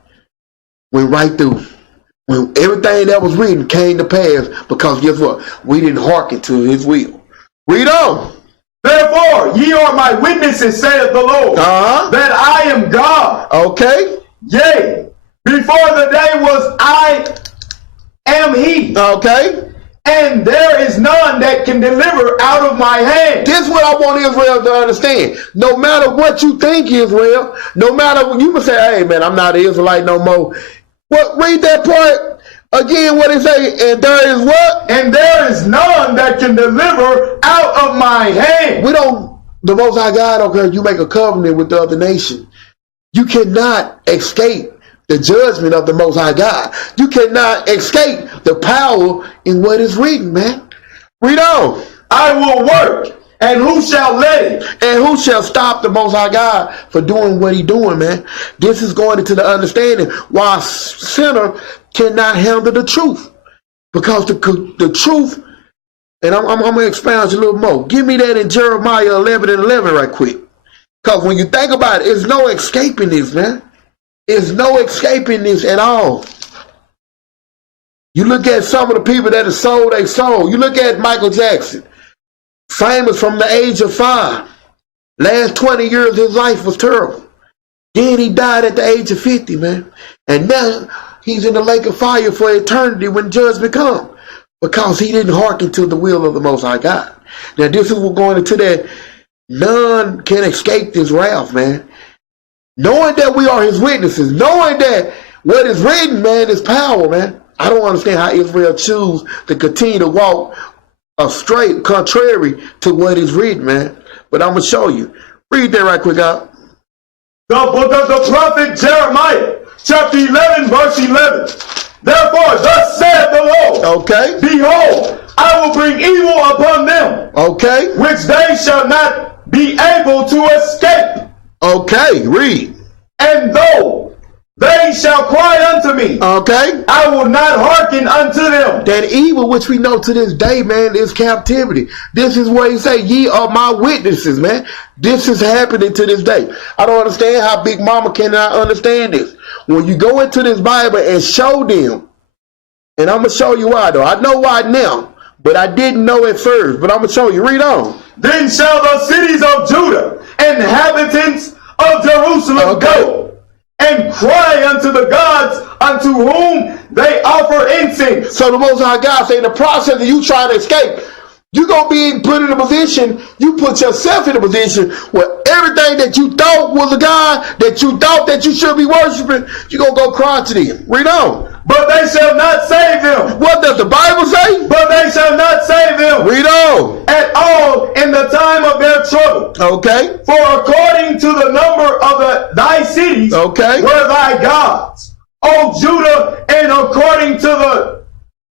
went right through. When everything that was written came to pass, because guess what? We didn't hearken to his will. Read on. Therefore, ye are my witnesses, saith the Lord, that I am God. Okay. Yea, before the day was I am he. Okay. and there is none that can deliver out of my hand. This is what I want Israel to understand. No matter what you think, Israel, no matter what you can say, hey man, I'm not an Israelite no more. What? Read that part again. What it say? And there is what? And there is none that can deliver out of my hand. We don't. The Most High God don't care if you make a covenant with the other nation. You cannot escape the judgment of the Most High God. You cannot escape the power in what is written, man. Read on. I will work, and who shall let it? And who shall stop the Most High God for doing what he doing, man? This is going into the understanding why a sinner cannot handle the truth. Because the truth, and I'm going to expound a little more. Give me that in Jeremiah 11:11 right quick. Because when you think about it, there's no escaping this, man. There's no escaping this at all. You look at some of the people that have sold their soul. You look at Michael Jackson, famous from the age of 5. Last 20 years, his life was terrible. Then he died at the age of 50, man. And now he's in the lake of fire for eternity when judgment comes. Because he didn't hearken to the will of the Most High God. Now this is what going into that. None can escape this wrath, man. Knowing that we are his witnesses, knowing that what is written, man, is power, man. I don't understand how Israel choose to continue to walk astray, contrary to what is written, man. But I'm going to show you. Read that right quick out. The book of the prophet Jeremiah, chapter 11, verse 11. Therefore, thus saith the Lord, Okay. behold, I will bring evil upon them, Okay. which they shall not be able to escape. Okay. Read. And though they shall cry unto me, Okay. I will not hearken unto them. That evil which we know to this day, man, is captivity. This is what he say, ye are my witnesses, man. This is happening to this day. I don't understand how Big Mama cannot understand this. When you go into this Bible and show them, and I'm going to show you why, though. I know why now, but I didn't know at first, but I'm going to show you. Read on. Then shall the cities of Judah, inhabitants of Jerusalem, go and cry unto the gods unto whom they offer incense. So the Most High God say in the process of you trying to escape, you're going to be put in a position, you put yourself in a position where everything that you thought was a God, that you thought that you should be worshiping, you're going to go cry to them. Read on. But they shall not save them. What does the Bible say? But they shall not save them Read on. at all in the time of their trouble. Okay. For according to the number of thy cities Okay. were thy gods, O Judah, and according to the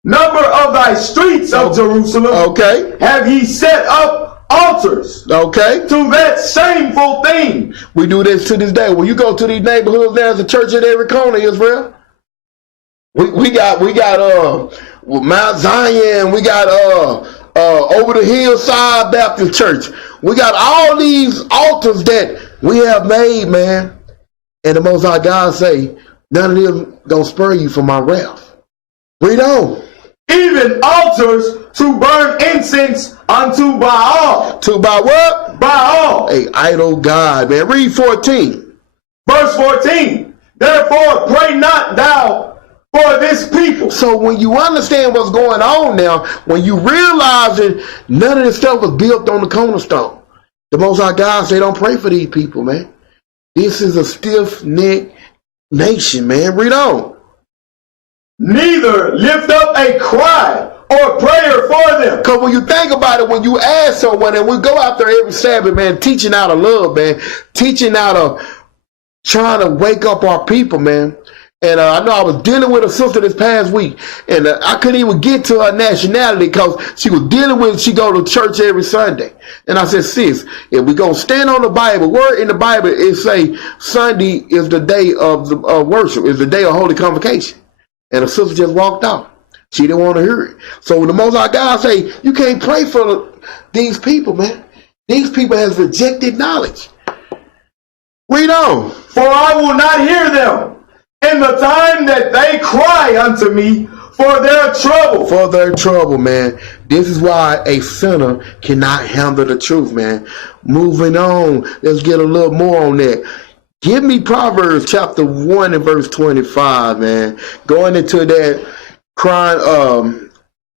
number of thy streets of Jerusalem, Okay. have ye set up altars Okay. to that shameful thing. We do this to this day. When you go to these neighborhoods, there's a church at every corner, Israel. We got Mount Zion, we got over the hillside Baptist Church. We got all these altars that we have made, man. And the Most High God say, none of them gonna spur you from my wrath. Read on. Even altars to burn incense unto Baal. To by what? Baal. A idol God, man. Read 14. Verse 14. Therefore pray not thou for this people. So when you understand what's going on now, when you realize that none of this stuff was built on the cornerstone, the Most High God say, don't pray for these people, man. This is a stiff-necked nation, man. Read on. Neither lift up a cry or prayer for them. Because when you think about it, when you ask someone, and we go out there every Sabbath, man, teaching out of love, man, teaching out of trying to wake up our people, man. And I know I was dealing with a sister this past week, and I couldn't even get to her nationality because she was dealing with, she go to church every Sunday. And I said, sis, if we going to stand on the Bible, where in the Bible it say Sunday is the day of the worship, is the day of Holy Convocation. And the sister just walked out. She didn't want to hear it. So the Most High God say, you can't pray for these people, man. These people has rejected knowledge. Read on. For I will not hear them in the time that they cry unto me for their trouble. For their trouble, man. This is why a sinner cannot handle the truth, man. Moving on. Let's get a little more on that. Give me Proverbs chapter 1 and verse 25, man. Going into that crying,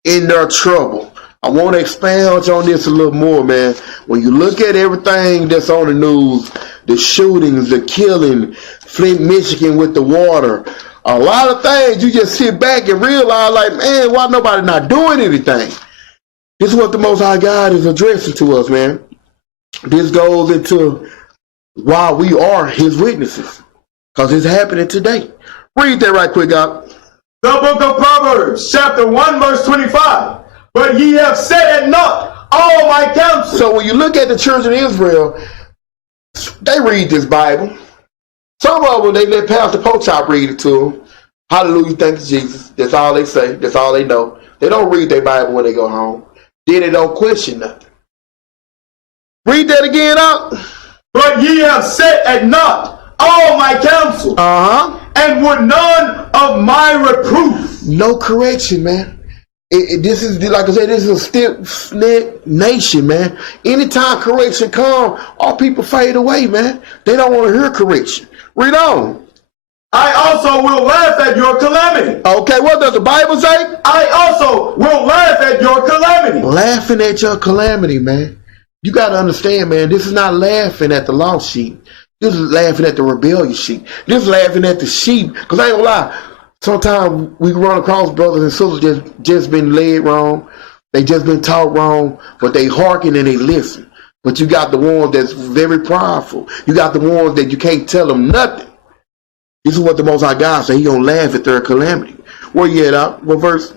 in their trouble. I want to expound on this a little more, man. When you look at everything that's on the news, the shootings, the killing, Flint, Michigan with the water, a lot of things, you just sit back and realize, like, man, why nobody not doing anything? This is what the Most High God is addressing to us, man. This goes into why we are his witnesses, because it's happening today. Read that right quick, God. The book of Proverbs, chapter 1, verse 25. But ye have set at naught all my counsel. So when you look at the children of Israel, they read this Bible. Some of them, they let Pastor Pochop read it to them. Hallelujah, thank you, Jesus. That's all they say. That's all they know. They don't read their Bible when they go home. Then they don't question nothing. Read that again out. But ye have set at naught all my counsel. And would none of my reproof. No correction, man. This is, like I said, this is a stiff-necked nation, man. Anytime correction comes, all people fade away, man. They don't want to hear correction. Read on. I also will laugh at your calamity. Okay, what does the Bible say? I also will laugh at your calamity. Laughing at your calamity, man. You got to understand, man, this is not laughing at the lost sheep. This is laughing at the rebellious sheep. This is laughing at the sheep. Because I ain't gonna lie, sometimes we run across brothers and sisters just been led wrong. They just been taught wrong, but they hearken and they listen. But you got the ones that's very prideful. You got the ones that you can't tell them nothing. This is what the Most High God said. He gonna laugh at their calamity. Where you at, out? What verse?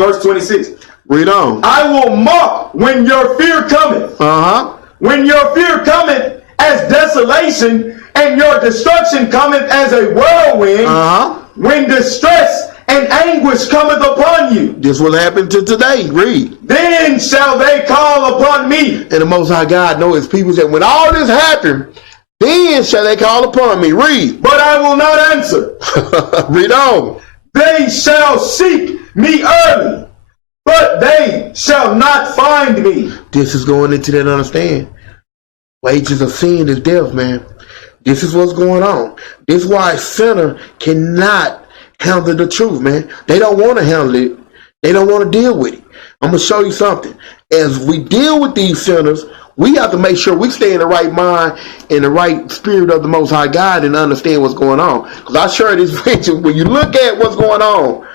Verse 26. Read on. I will mock when your fear cometh. When your fear cometh as desolation, and your destruction cometh as a whirlwind. When distress and anguish cometh upon you. This will happen to today. Read. Then shall they call upon me. And the Most High God knows his people that when all this happened, then shall they call upon me. Read. But I will not answer. Read on. They shall seek me early, but they shall not find me. This is going into that understand. Wages of sin is death, man. This is what's going on. This is why a sinner cannot handle the truth, man. They don't want to handle it. They don't want to deal with it. I'm going to show you something. As we deal with these sinners, we have to make sure we stay in the right mind, in the right spirit of the Most High God, and understand what's going on. Because I share this with you. When you look at what's going on,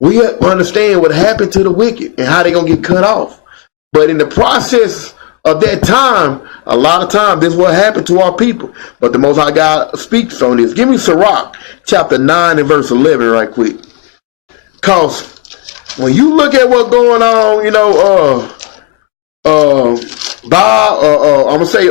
we understand what happened to the wicked and how they're going to get cut off. But in the process of that time, a lot of times this is what happened to our people. But the Most High God speaks on this. Give me Sirach, chapter 9 and verse 11 right quick. Because when you look at what's going on, you know, I'm going to say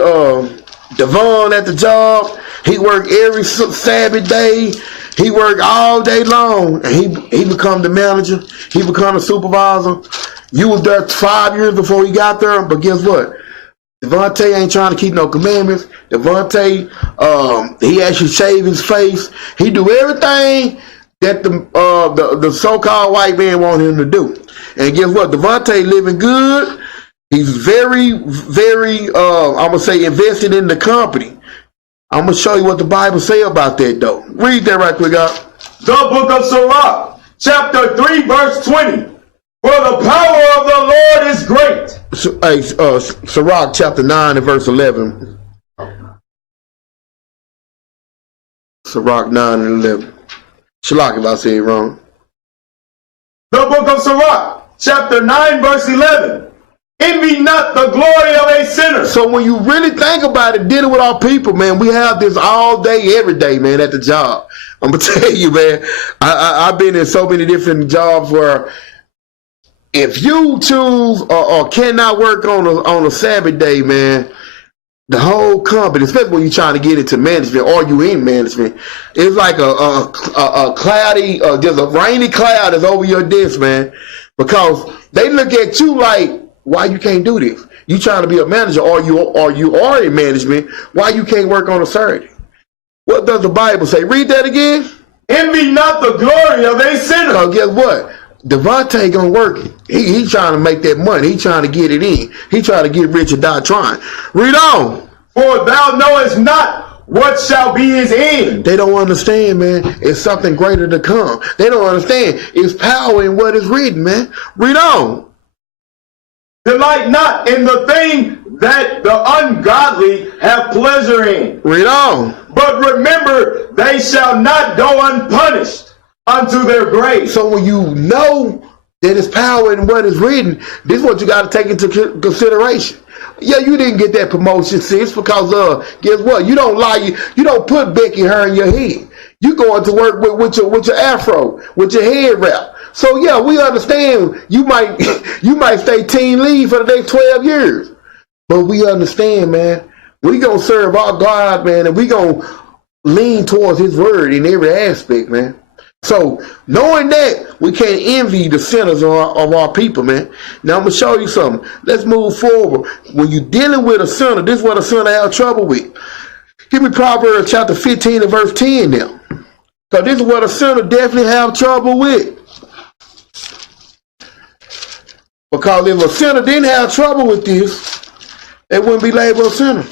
Devon at the job, he worked every Sabbath day. He worked all day long, and he become the manager. He become a supervisor. You was there 5 years before he got there, but guess what? Devontae ain't trying to keep no commandments. Devontae, he actually shave his face. He do everything that the so-called white man want him to do. And guess what? Devontae living good. He's very, very, I'm going to say, invested in the company. I'm going to show you what the Bible say about that, though. Read that right quick, out. The book of Sirach, chapter 3, verse 20. For the power of the Lord is great. Sirach, chapter 9 and verse 11. Sirach 9 and 11. Shalak if I say it wrong. The book of Sirach, chapter 9, verse 11. Envy not the glory of a sinner. So when you really think about it, dealing with our people, man, we have this all day, every day, man, at the job. I'm going to tell you, man, I've been in so many different jobs where if you choose or cannot work on a Sabbath day, man, the whole company, especially when you're trying to get into management or you in management, it's like a cloudy, just a rainy cloud is over your desk, man, because they look at you like, why you can't do this? You trying to be a manager or you are in management, why you can't work on a Saturday? What does the Bible say? Read that again. Envy not the glory of a sinner. So guess what? Devontae gonna work it. He trying to make that money. He trying to get it in. He trying to get rich or die trying. Read on. For thou knowest not what shall be his end. They don't understand, man. It's something greater to come. They don't understand. It's power in what is written, man. Read on. Delight not in the thing that the ungodly have pleasure in. Read on. But remember, they shall not go unpunished unto their grave. So when you know that it's power in what is written, this is what you got to take into consideration. Yeah, you didn't get that promotion, sis, because guess what? You don't lie. You don't put Becky hair in your head. You going to work with your afro, with your head wrap. So yeah, we understand you might stay team lead for the next 12 years. But we understand, man, we gonna serve our God, man, and we gonna lean towards his word in every aspect, man. So knowing that, we can't envy the sinners of our people, man. Now I'm gonna show you something. Let's move forward. When you're dealing with a sinner, this is what a sinner have trouble with. Give me Proverbs chapter 15 and verse 10 now. So this is what a sinner definitely have trouble with. Because if a sinner didn't have trouble with this, they wouldn't be labeled a sinner.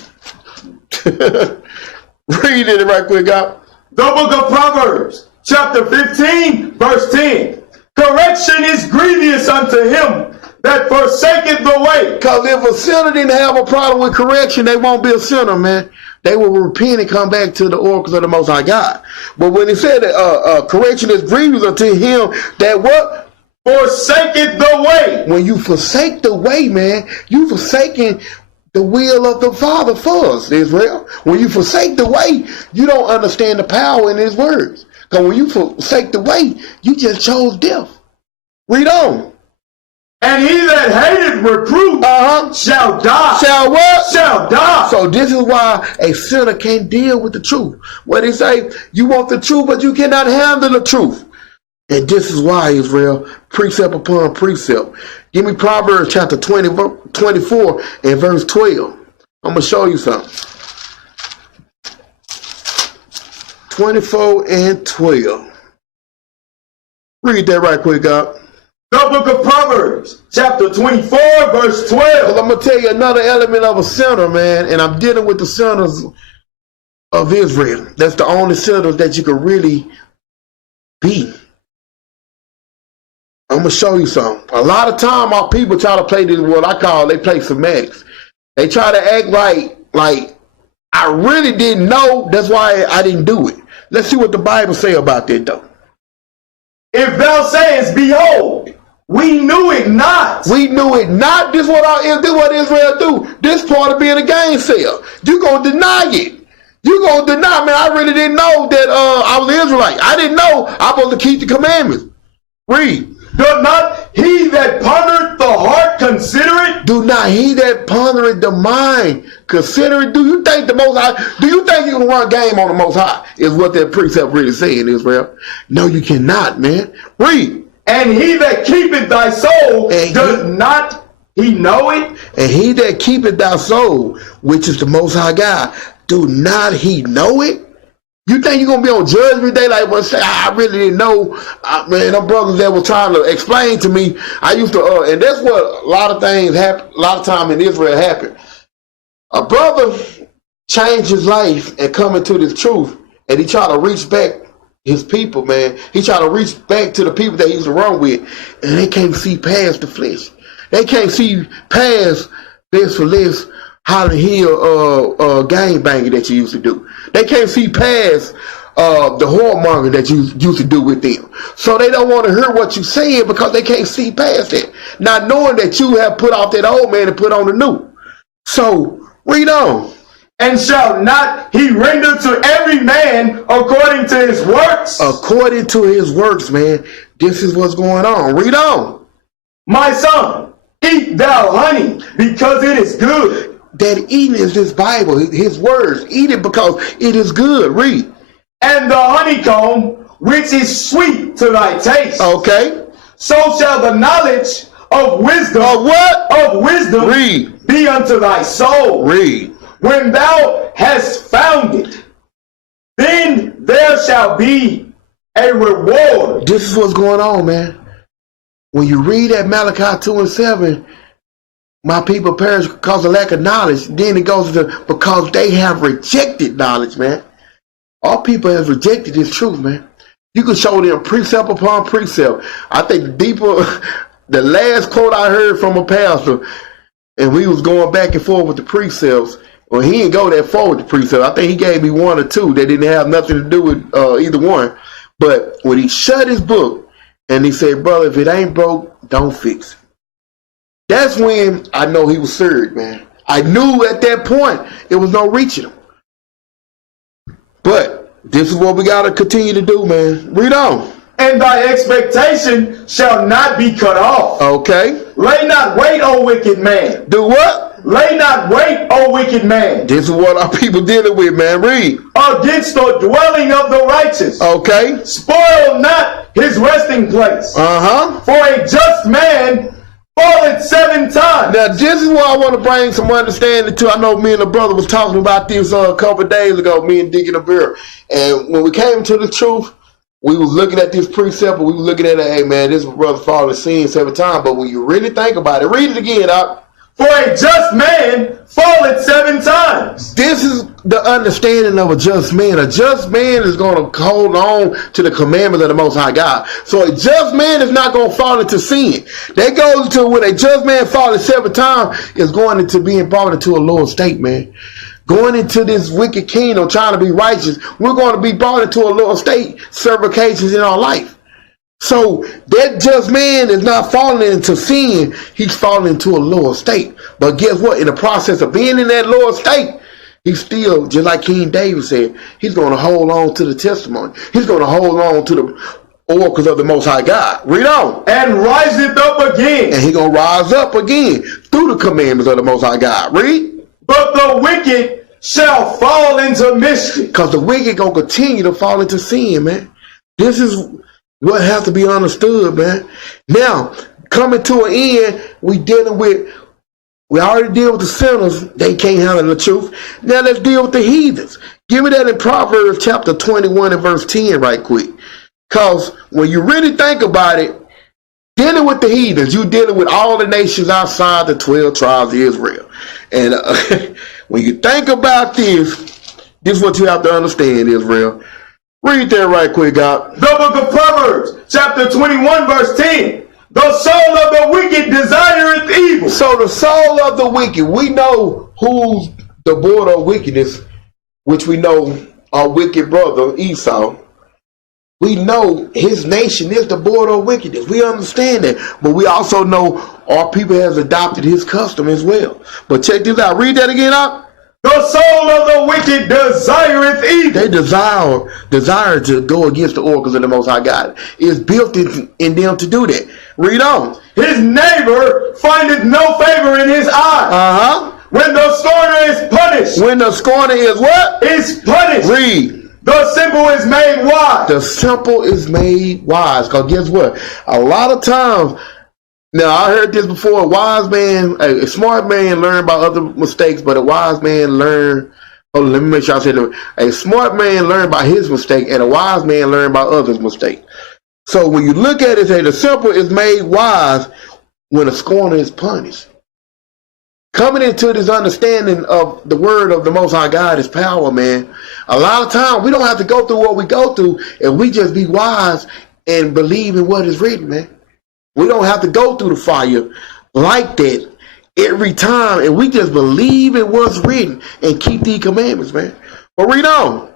Read it right quick, God. The book of Proverbs, chapter 15, verse 10. Correction is grievous unto him that forsaketh the way. Because if a sinner didn't have a problem with correction, they won't be a sinner, man. They will repent and come back to the oracles of the Most High God. But when he said that correction is grievous unto him that what? Forsaketh the way. When you forsake the way, man, you forsaking the will of the Father for us, Israel. When you forsake the way, you don't understand the power in his words. Because when you forsake the way, you just chose death. Read on. And he that hateth reproof shall die. Shall what? Shall die. So this is why a sinner can't deal with the truth. What they say, you want the truth, but you cannot handle the truth. And this is why, Israel, precept upon precept. Give me Proverbs chapter 24 and verse 12. I'm going to show you something. 24 and 12. Read that right quick, God. The book of Proverbs, chapter 24, verse 12. I'm going to tell you another element of a sinner, man, and I'm dealing with the sinners of Israel. That's the only sinners that you can really be. I'm going to show you something. A lot of time our people try to play this, what I call, they play semantics. They try to act like I really didn't know, that's why I didn't do it. Let's see what the Bible say about that, though. If thou sayest, behold, we knew it not. We knew it not. This is what Israel do. This part of being a gainsayer. You going to deny it. You going to deny, man, I really didn't know that I was an Israelite. I didn't know I was supposed to keep the commandments. Read. Doth not he that pondereth the heart consider it? Do not he that pondereth the mind consider it? Do you think the Most High, do you think you can run game on the Most High? Is what that precept really saying, Israel. No, you cannot, man. Read. And he that keepeth thy soul, doth not he know it? And he that keepeth thy soul, which is the Most High God, do not he know it? You think you're going to be on Judgment Day like, well, say, I really didn't know. Man, them brothers that were trying to explain to me, I used to, and that's what a lot of things happen, a lot of time in Israel happen. A brother changed his life and come into this truth, and he tried to reach back his people, man. He tried to reach back to the people that he used to run with, and they can't see past the flesh. They can't see past this for less Holland Hill gang banging that you used to do. They can't see past the whoremonger that you used to do with them. So they don't want to hear what you're saying because they can't see past it. Not knowing that you have put off that old man and put on the new. So read on. And shall not he render to every man according to his works? According to his works, man. This is what's going on. Read on. My son, eat thou honey, because it is good. That eating is this Bible, his words. Eat it because it is good. Read. And the honeycomb, which is sweet to thy taste. Okay. So shall the knowledge of wisdom. Of what? Of wisdom. Read. Be unto thy soul. Read. When thou hast found it, then there shall be a reward. This is what's going on, man. When you read at Malachi 2 and 7, my people perish because of lack of knowledge. Then it goes to because they have rejected knowledge, man. All people have rejected this truth, man. You can show them precept upon precept. I think the last quote I heard from a pastor, and we was going back and forth with the precepts. Well, he didn't go that far with the precepts. I think he gave me one or two that didn't have nothing to do with either one. But when he shut his book and he said, brother, if it ain't broke, don't fix it. That's when I know he was serious, man. I knew at that point it was no reaching him. But this is what we got to continue to do, man. Read on. And thy expectation shall not be cut off. Okay. Lay not wait, O wicked man. Do what? Lay not wait, O wicked man. This is what our people dealing with, man. Read. Against the dwelling of the righteous. Okay. Spoil not his resting place. Uh-huh. For a just man falleth 7 times. Now, this is what I want to bring some understanding to. I know me and the brother was talking about this a couple of days ago, me and Deacon Abir. And when we came to the truth, we was looking at this precept, and we was looking at it, hey, man, this brother falling sin 7 times. But when you really think about it, read it again, Doc. For a just man falleth 7 times. This is the understanding of a just man. A just man is going to hold on to the commandments of the Most High God. So a just man is not going to fall into sin. That goes to when a just man falls 7 times is going into being brought into a lower state, man. Going into this wicked kingdom, trying to be righteous, we're going to be brought into a lower state several occasions in our life. So that just man is not falling into sin, he's falling into a lower state. But guess what? In the process of being in that lower state, he's still, just like King David said, he's going to hold on to the testimony. He's going to hold on to the oracles of the Most High God. Read on. And riseth up again. And he's going to rise up again through the commandments of the Most High God. Read. But the wicked shall fall into mischief. Because the wicked going to continue to fall into sin, man. This is what has to be understood, man. Now, coming to an end, we already deal with the sinners. They can't handle the truth. Now let's deal with the heathens. Give me that in Proverbs chapter 21 and verse 10 right quick. Because when you really think about it, dealing with the heathens, you're dealing with all the nations outside the 12 tribes of Israel. And when you think about this is what you have to understand, Israel. Read that right quick, God. The book of Proverbs, chapter 21, verse 10. The soul of the wicked desireth evil. So the soul of the wicked, we know who's the border of wickedness, which we know our wicked brother Esau. We know his nation is the border of wickedness. We understand that. But we also know our people has adopted his custom as well. But check this out. Read that again up. The soul of the wicked desireth evil. They desire to go against the oracles of the Most High God. It's built in them to do that. Read on. His neighbor findeth no favor in his eye. Uh-huh. When the scorner is punished. When the scorner is what? Is punished. Read. The simple is made wise. The simple is made wise. Because guess what? A lot of times, now I heard this before, a smart man learn by other mistakes, but a wise man learn, let me make sure I said it. A smart man learn by his mistake, and a wise man learn by others' mistake. So when you look at it, say the simple is made wise when a scorner is punished. Coming into this understanding of the word of the Most High God is power, man. A lot of times we don't have to go through what we go through, and we just be wise and believe in what is written, man. We don't have to go through the fire like that every time, and we just believe in what's written and keep these commandments, man. But read on.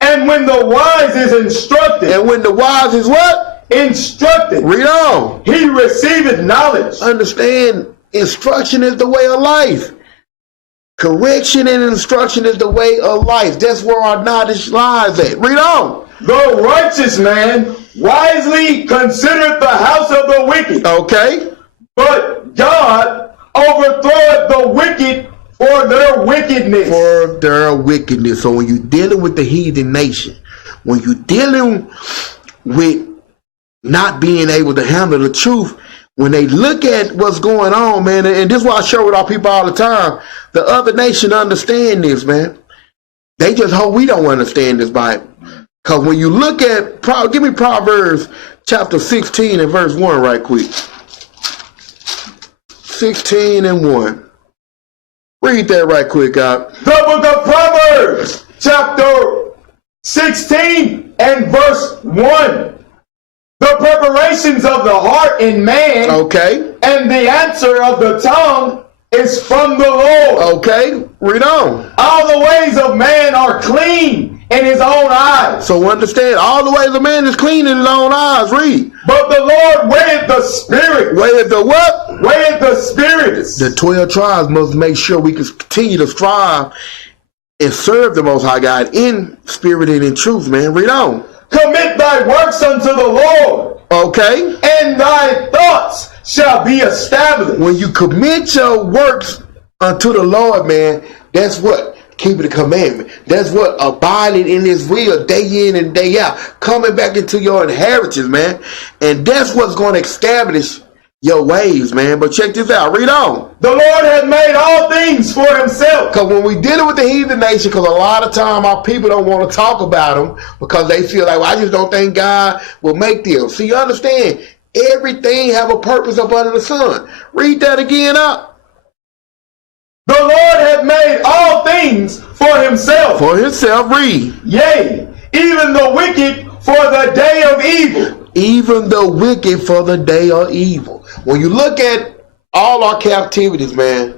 And when the wise is instructed. And when the wise is what? Instructed. Read on. He receiveth knowledge. Understand, instruction is the way of life. Correction and instruction is the way of life. That's where our knowledge lies at. Read on. The righteous man wisely considereth the house of the wicked. Okay. But God overthroweth the wicked for their wickedness. For their wickedness. So when you're dealing with the heathen nation, when you're dealing with not being able to handle the truth, when they look at what's going on, man, and this is why I share with our people all the time, the other nation understand this, man. They just hope we don't understand this Bible. Because when you look at, give me Proverbs chapter 16 and verse 1 right quick. 16:1. Read that right quick, God. The book of Proverbs, chapter 16 and verse 1. The preparations of the heart in man, Okay. and the answer of the tongue is from the Lord. Okay. Read on. All the ways of man are clean in his own eyes, So understand, all the ways a man is clean in his own eyes. Read. but the Lord weigheth the spirit. Weigheth the what? Weigheth the spirits. The 12 tribes must make sure we can continue to strive and serve the Most High God in spirit and in truth, man. Read on. Commit thy works unto the Lord, Okay. and thy thoughts shall be established. When you commit your works unto the Lord, man, that's what? Keeping the commandment. That's what? Abiding in his will day in and day out. Coming back into your inheritance, man. And that's what's going to establish your ways, man. But check this out. Read on. The Lord hath made all things for himself. Because when we dealing with the heathen nation, because a lot of time our people don't want to talk about them because they feel like, well, I just don't think God will make them. See, you understand, everything have a purpose up under the sun. Read that again up. The Lord hath made all things for himself. For himself, read. Yea, even the wicked for the day of evil. Even the wicked for the day of evil. When you look at all our captivities, man,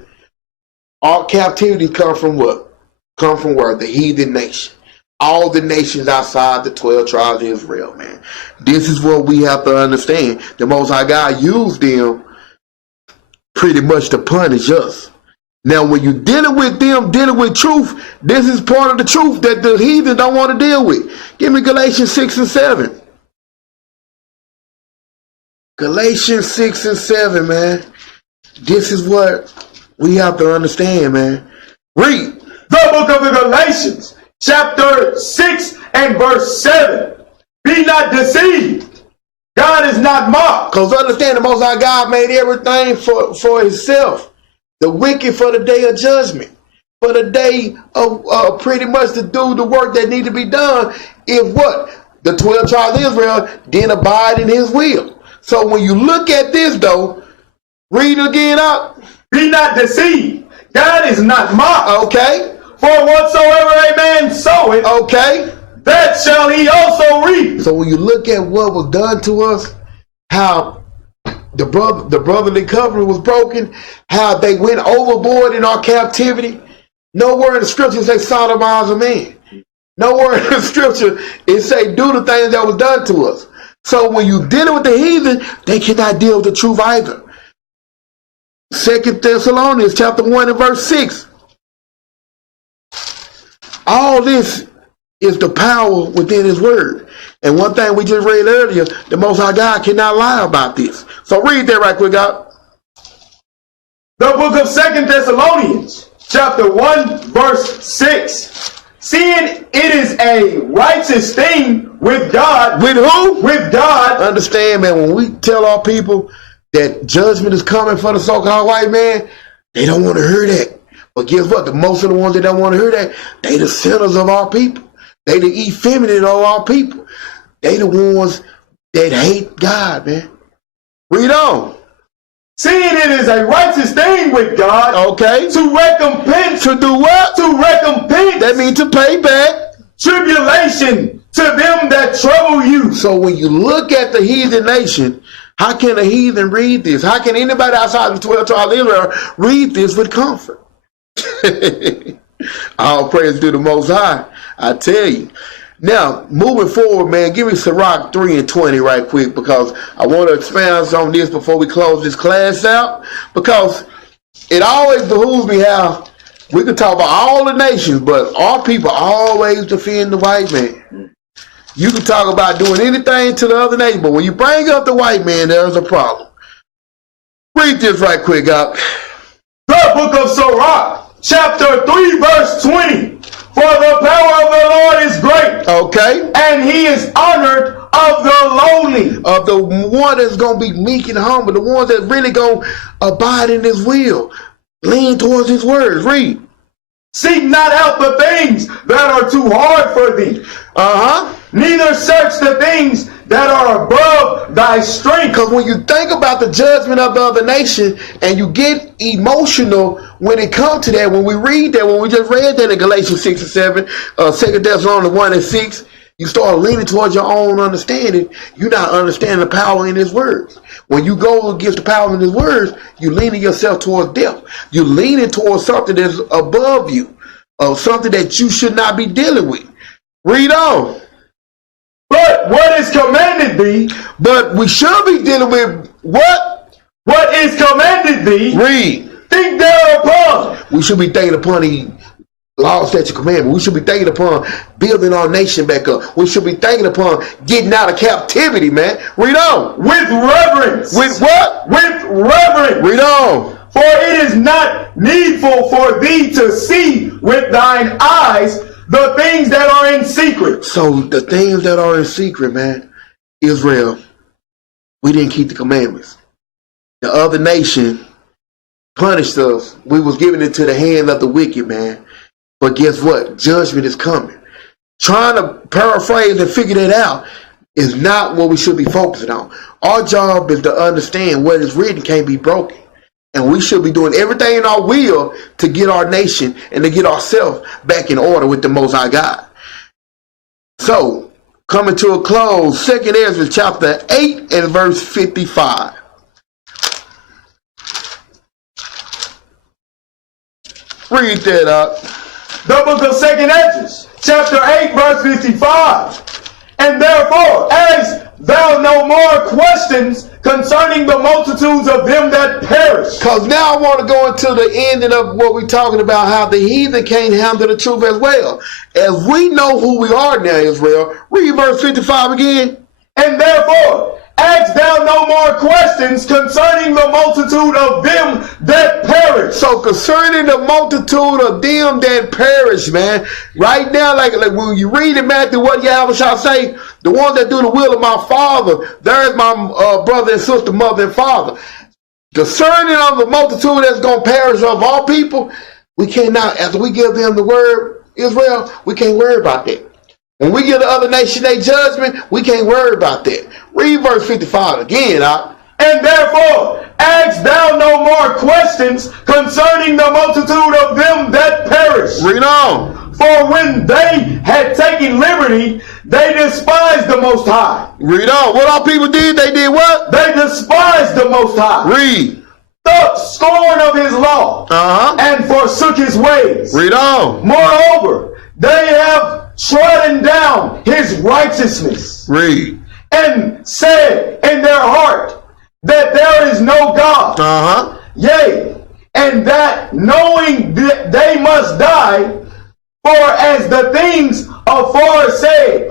our captivities come from what? Come from where? The heathen nation. All the nations outside the 12 tribes of Israel, man. This is what we have to understand. The Most High God used them pretty much to punish us. Now, when you're dealing with them, dealing with truth, this is part of the truth that the heathen don't want to deal with. Give me Galatians 6 and 7. Galatians 6 and 7, man. This is what we have to understand, man. Read. The book of the Galatians, chapter 6 and verse 7. Be not deceived. God is not mocked. Because understand, the Most High God made everything for himself. The wicked for the day of judgment. For the day of pretty much to do the work that need to be done. If what? The 12 tribes of Israel didn't abide in his will. So when you look at this, though, read it again up. Be not deceived. God is not mocked. Okay. For whatsoever a man soweth, Okay. that shall he also reap. So when you look at what was done to us, how the brotherly covenant was broken, how they went overboard in our captivity. Nowhere in the scriptures say sodomize a man. Nowhere in the scripture it say do the things that was done to us. So when you dealing with the heathen, they cannot deal with the truth either. 2 Thessalonians chapter 1 and verse 6. All this is the power within his word. And one thing we just read earlier, the Most High God cannot lie about this. So read that right quick, God. The book of 2 Thessalonians, chapter 1, verse 6. Seeing it is a righteous thing with God. With who? With God. Understand, man, when we tell our people that judgment is coming for the so-called white man, they don't want to hear that. But guess what? The most of the ones that don't want to hear that, they the sinners of our people. They the effeminate of our people. They the ones that hate God, man. Read on. Seeing it is a righteous thing with God. Okay. To recompense. To do what? To recompense. That means to pay back. Tribulation to them that trouble you. So when you look at the heathen nation, how can a heathen read this? How can anybody outside the 12 tribes of Israel read this with comfort? All praise to the Most High, I tell you. Now, moving forward, man, give me Sirach 3 and 20 right quick, because I want to expand on this before we close this class out, because it always behooves me how we can talk about all the nations, but our people always defend the white man. You can talk about doing anything to the other nation, but when you bring up the white man, there's a problem. Read this right quick, God. The book of Sirach, chapter 3, verse 20. For the power of the Lord is great. Okay. And he is honored of the lowly. Of the one that's going to be meek and humble. The ones that really going to abide in his will. Lean towards his words. Read. Seek not out the things that are too hard for thee. Neither search the things that are above thy strength. Because when you think about the judgment of the other nation and you get emotional when it comes to that, when we read that, when we just read that in Galatians 6 and 7, 2 Thessalonians 1 and 6, you start leaning towards your own understanding. You're not understanding the power in his words. When you go against the power in his words, you're leaning yourself towards death. You're leaning towards something that's above you, something that you should not be dealing with. Read on. But what is commanded thee? But we should be dealing with what? What is commanded thee? Read. Think thereupon. We should be thinking upon the law, statute, commandment. We should be thinking upon building our nation back up. We should be thinking upon getting out of captivity, man. Read on. With reverence. With what? With reverence. Read on. For it is not needful for thee to see with thine eyes the things that are in secret. So the things that are in secret, man, Israel, we didn't keep the commandments. The other nation punished us. We was giving it to the hand of the wicked, man. But guess what? Judgment is coming. Trying to paraphrase and figure that out is not what we should be focusing on. Our job is to understand what is written can't be broken. And we should be doing everything in our will to get our nation and to get ourselves back in order with the Most High God. So, coming to a close, 2 Ezra chapter 8 and verse 55. Read that up. The book of 2 Ezra, chapter 8, verse 55. And therefore, ask thou no more questions concerning the multitudes of them that perish. Because now I want to go into the ending of what we're talking about, how the heathen can't handle the truth as well. As we know who we are now, Israel, read verse 55 again. And therefore, ask thou no more questions concerning the multitude of them that perish. So concerning the multitude of them that perish, man, right now, like when you read in Matthew, what Yahweh shall say, the ones that do the will of my Father, there is my brother and sister, mother and father. Concerning of the multitude that's going to perish of all people, we cannot, after we give them the word, Israel, we can't worry about that. When we give the other nation their judgment, we can't worry about that. Read verse 55 again, And therefore, ask thou no more questions concerning the multitude of them that perish. Read on. For when they had taken liberty, they despised the Most High. Read on. What all people did, they did what? They despised the Most High. Read. Thought scorn of his law, and forsook his ways. Read on. Moreover, they have trodden down his righteousness. Read. And said in their heart that there is no God. Yea, and that knowing that they must die, for as the things aforesaid,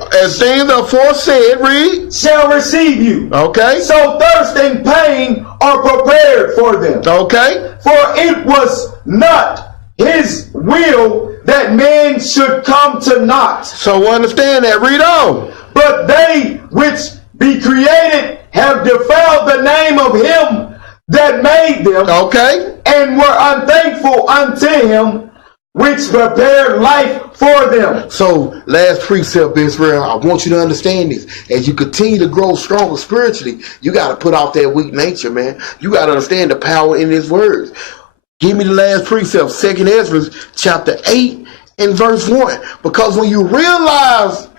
read, shall receive you. Okay. So thirst and pain are prepared for them. Okay. For it was not his will that men should come to naught. So understand that. Read on. But they which be created have defiled the name of him that made them. Okay. And were unthankful unto him which prepared life for them. So, last precept, Israel, I want you to understand this. As you continue to grow stronger spiritually, you got to put off that weak nature, man. You got to understand the power in his words. Give me the last precept, 2 Ezra chapter 8 and verse 1. Because when you realize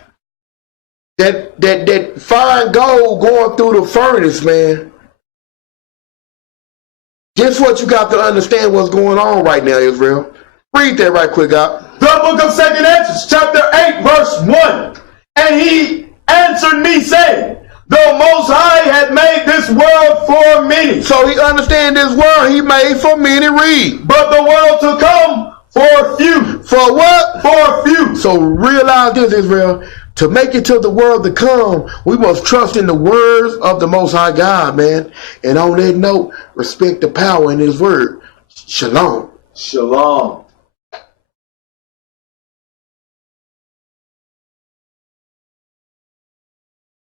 that fine gold going through the furnace, man, guess what you got to understand what's going on right now, Israel? Read that right quick, out. The book of 2 Ezra, chapter 8, verse 1. And he answered me, saying, the Most High had made this world for many. So he understand this world he made for many. Read. But the world to come for few. For what? For few. So realize this, Israel. To make it to the world to come, we must trust in the words of the Most High God, man. And on that note, respect the power in his word. Shalom. Shalom.